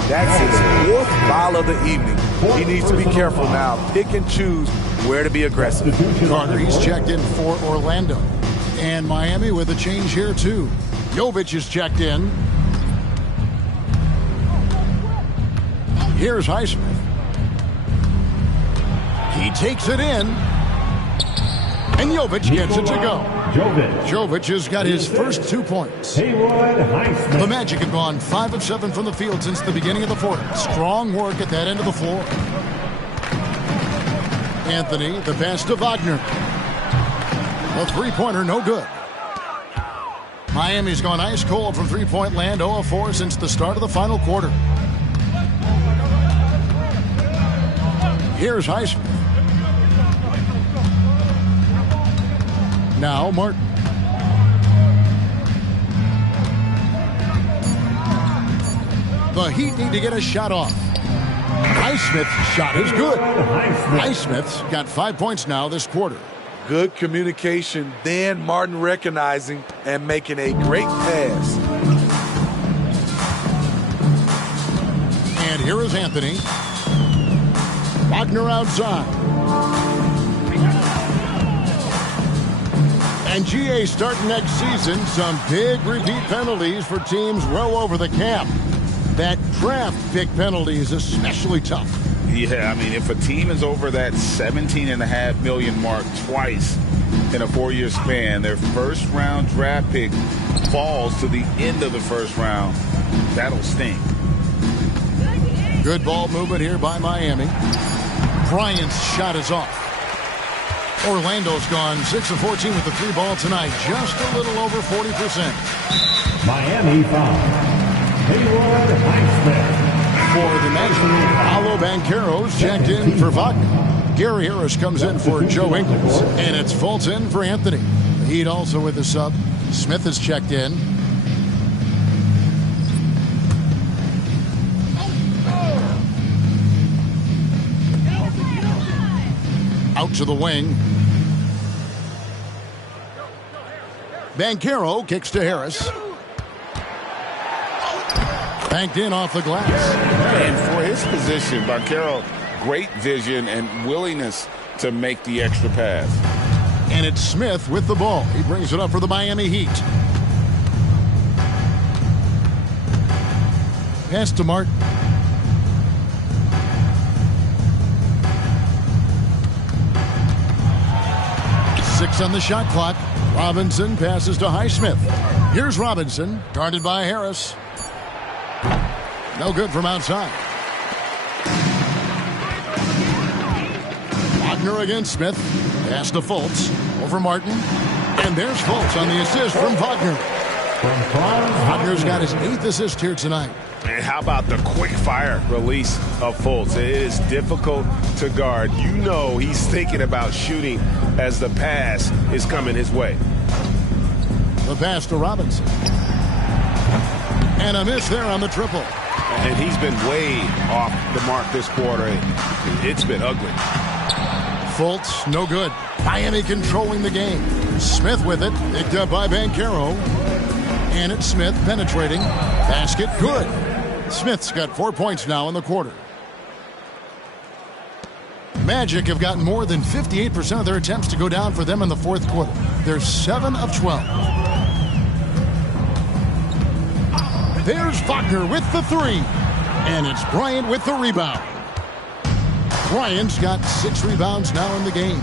That's his 4th foul of the evening. He needs to be careful now. Pick and choose where to be aggressive. Carter, he's checked in for Orlando. And Miami with a change here, too. Jovic is checked in. Here's Highsmith. He takes it in. And Jovic gets it to go. Jovic has got his first 2 points. The Magic have gone 5 of 7 from the field since the beginning of the fourth. Strong work at that end of the floor. Anthony, the pass to Wagner. A three-pointer, no good. Miami's gone ice cold from three-point land, 0 of 4 since the start of the final quarter. Here's Highsmith. Now Martin. The Heat need to get a shot off. Highsmith's shot is good. Highsmith's got 5 points now this quarter. Good communication, then Martin recognizing and making a great pass. And here is Anthony. Wagner outside. And GA starting next season, some big repeat penalties for teams well over the cap. That draft pick penalty is especially tough. Yeah, I mean, if a team is over that $17.5 million mark twice in a 4-year span, their first-round draft pick falls to the end of the first round. That'll sting. Good ball movement here by Miami. Bryant's shot is off. Orlando's gone 6 of 14 with the 3 ball tonight, just a little over 40%. Miami foul. Hayward Highsmith. For the Magic, Paolo Banchero's checked in for Wagner. Gary Harris comes in for Joe Ingles. And it's Fulton for Anthony. The Heat also with the sub. Smith is checked in. Out to the wing. Banchero kicks to Harris. Banked in off the glass. And for his position, Banchero, great vision and willingness to make the extra pass. And it's Smith with the ball. He brings it up for the Miami Heat. Pass to Martin. Six on the shot clock. Robinson passes to Highsmith. Here's Robinson, guarded by Harris. No good from outside. Wagner against Smith. Pass to Fultz. Over Martin. And there's Fultz on the assist from Wagner. Wagner's got his 8th assist here tonight. And how about the quick-fire release of Fultz? It is difficult to guard. You know he's thinking about shooting as the pass is coming his way. The pass to Robinson. And a miss there on the triple. And he's been way off the mark this quarter. It's been ugly. Fultz, no good. Miami controlling the game. Smith with it. Picked up by Banchero. And it's Smith penetrating. Basket good. Smith's got 4 points now in the quarter. Magic have gotten more than 58% of their attempts to go down for them in the fourth quarter. They're 7 of 12. There's Wagner with the 3. And it's Bryant with the rebound. Bryant's got 6 rebounds now in the game.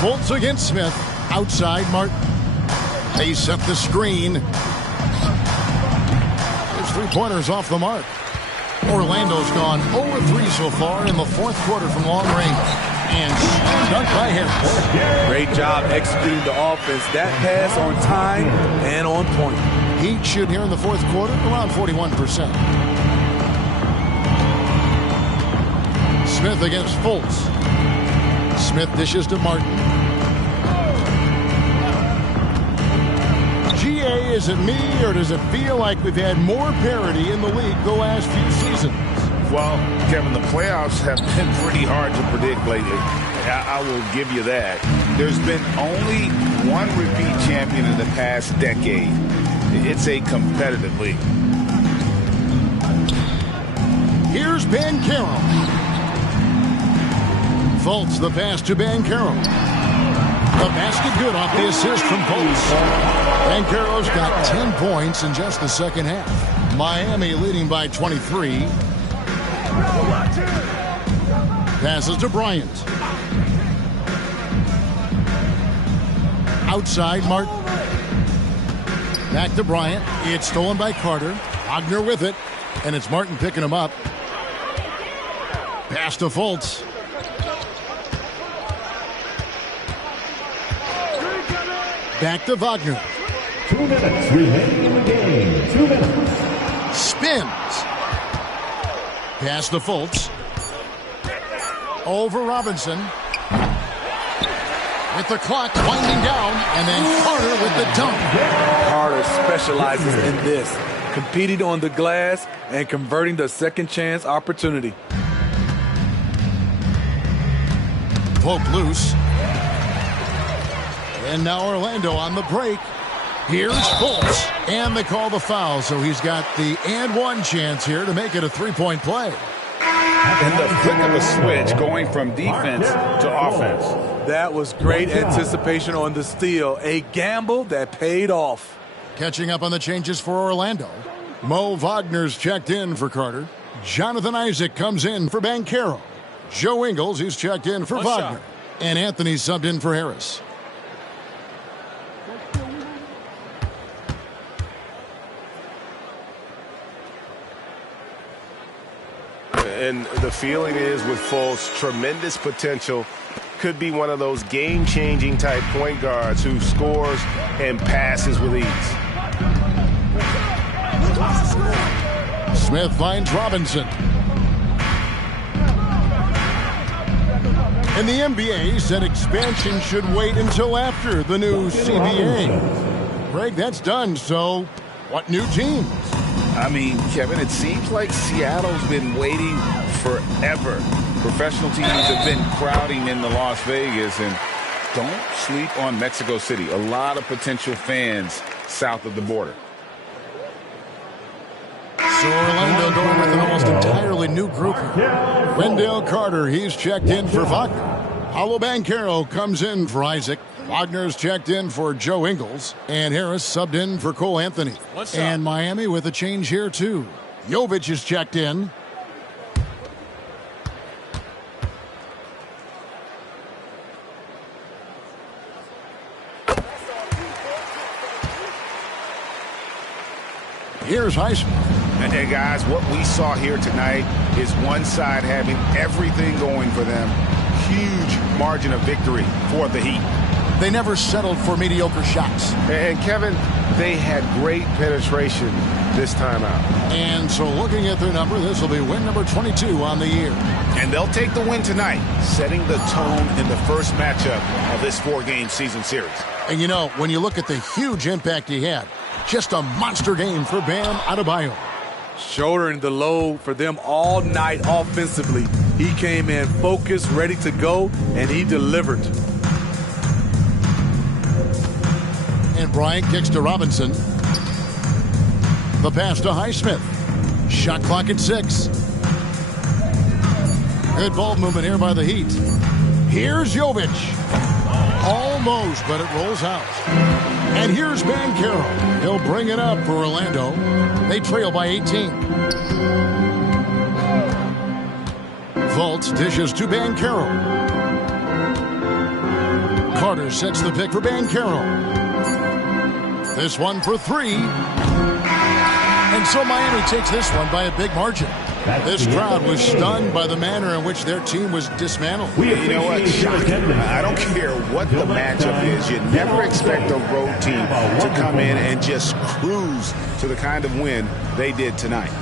Fultz against Smith. Outside Martin. They set the screen. His 3-pointers off the mark. Orlando's gone 0-3 so far in the fourth quarter from long range. And dunk by Harris. Great job executing the offense. That pass on time and on point. Heat shoot here in the fourth quarter around 41%. Smith against Fultz. Smith dishes to Martin. GA, is it me or does it feel like we've had more parity in the league the last few seasons? Well, Kevin, the playoffs have been pretty hard to predict lately. I will give you that. There's been only one repeat champion in the past decade. It's a competitive league. Here's Banchero. Fultz, the pass to Banchero. The basket good off the assist from Fultz. Banchero's got 10 points in just the second half. Miami leading by 23. Passes to Bryant. Outside, Martin. Back to Bryant. It's stolen by Carter. Wagner with it. And it's Martin picking him up. Pass to Fultz. Back to Wagner. 2 minutes remaining in the game. 2 minutes. Spins. Pass to Fultz. Over Robinson. With the clock winding down. And then Carter with the dunk. Carter specializes in this. Competing on the glass and converting the second chance opportunity. Poke loose. And now Orlando on the break. Here's Fultz. And they call the foul, so he's got the and one chance here to make it a three-point play. And the flick of a switch going from defense to offense. That was great anticipation on the steal. A gamble that paid off. Catching up on the changes for Orlando. Mo Wagner's checked in for Carter. Jonathan Isaac comes in for Banchero. Joe Ingles, who's checked in for Wagner. And Anthony subbed in for Harris. And the feeling is with Fultz, tremendous potential. Could be one of those game-changing type point guards who scores and passes with ease. Smith finds Robinson. And the NBA said expansion should wait until after the new CBA. Greg, that's done, so what new teams? I mean, Kevin, it seems like Seattle's been waiting forever. Professional teams have been crowding into Las Vegas, and don't sleep on Mexico City. A lot of potential fans south of the border. So Orlando going with an almost entirely new group here. Wendell Carter, he's checked in for Wagner. Paolo Banchero comes in for Isaac. Wagner's checked in for Joe Ingles. And Harris subbed in for Cole Anthony. And Miami with a change here, too. Jovic is checked in. Here's Highsmith. And guys, what we saw here tonight is one side having everything going for them. Huge margin of victory for the Heat. They never settled for mediocre shots. And Kevin, they had great penetration this time out. And so looking at their number, this will be win number 22 on the year. And they'll take the win tonight, setting the tone in the first matchup of this 4-game season series. And you know, when you look at the huge impact he had, just a monster game for Bam Adebayo. Shouldering the load for them all night offensively. He came in focused, ready to go, and he delivered. And Bryant kicks to Robinson. The pass to Highsmith. Shot clock at 6. Good ball movement here by the Heat. Here's Jovic. Almost, but it rolls out. And here's Banchero. He'll bring it up for Orlando. They trail by 18. Fultz dishes to Banchero. Carter sets the pick for Banchero. This one for 3. And so Miami takes this one by a big margin. This crowd was stunned by the manner in which their team was dismantled. You know what? I don't care what the matchup is. You never expect a road team to come in and just cruise to the kind of win they did tonight.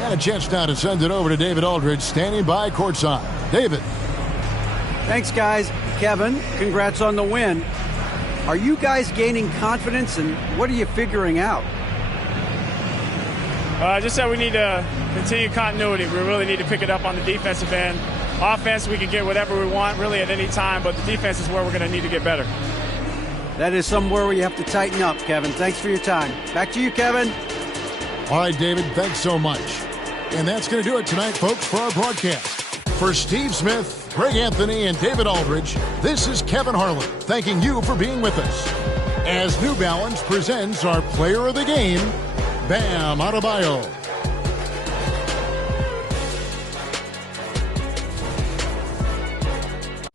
And a chance now to send it over to David Aldridge, standing by courtside. David. Thanks, guys. Kevin, congrats on the win. Are you guys gaining confidence, and what are you figuring out? Just that we need to continue continuity. We really need to pick it up on the defensive end. Offense, we can get whatever we want really at any time, but the defense is where we're going to need to get better. That is somewhere where you have to tighten up, Kevin. Thanks for your time. Back to you, Kevin. All right, David, thanks so much. And that's going to do it tonight, folks, for our broadcast. For Steve Smith, Greg Anthony, and David Aldridge, this is Kevin Harlan thanking you for being with us as New Balance presents our player of the game, Bam Adebayo.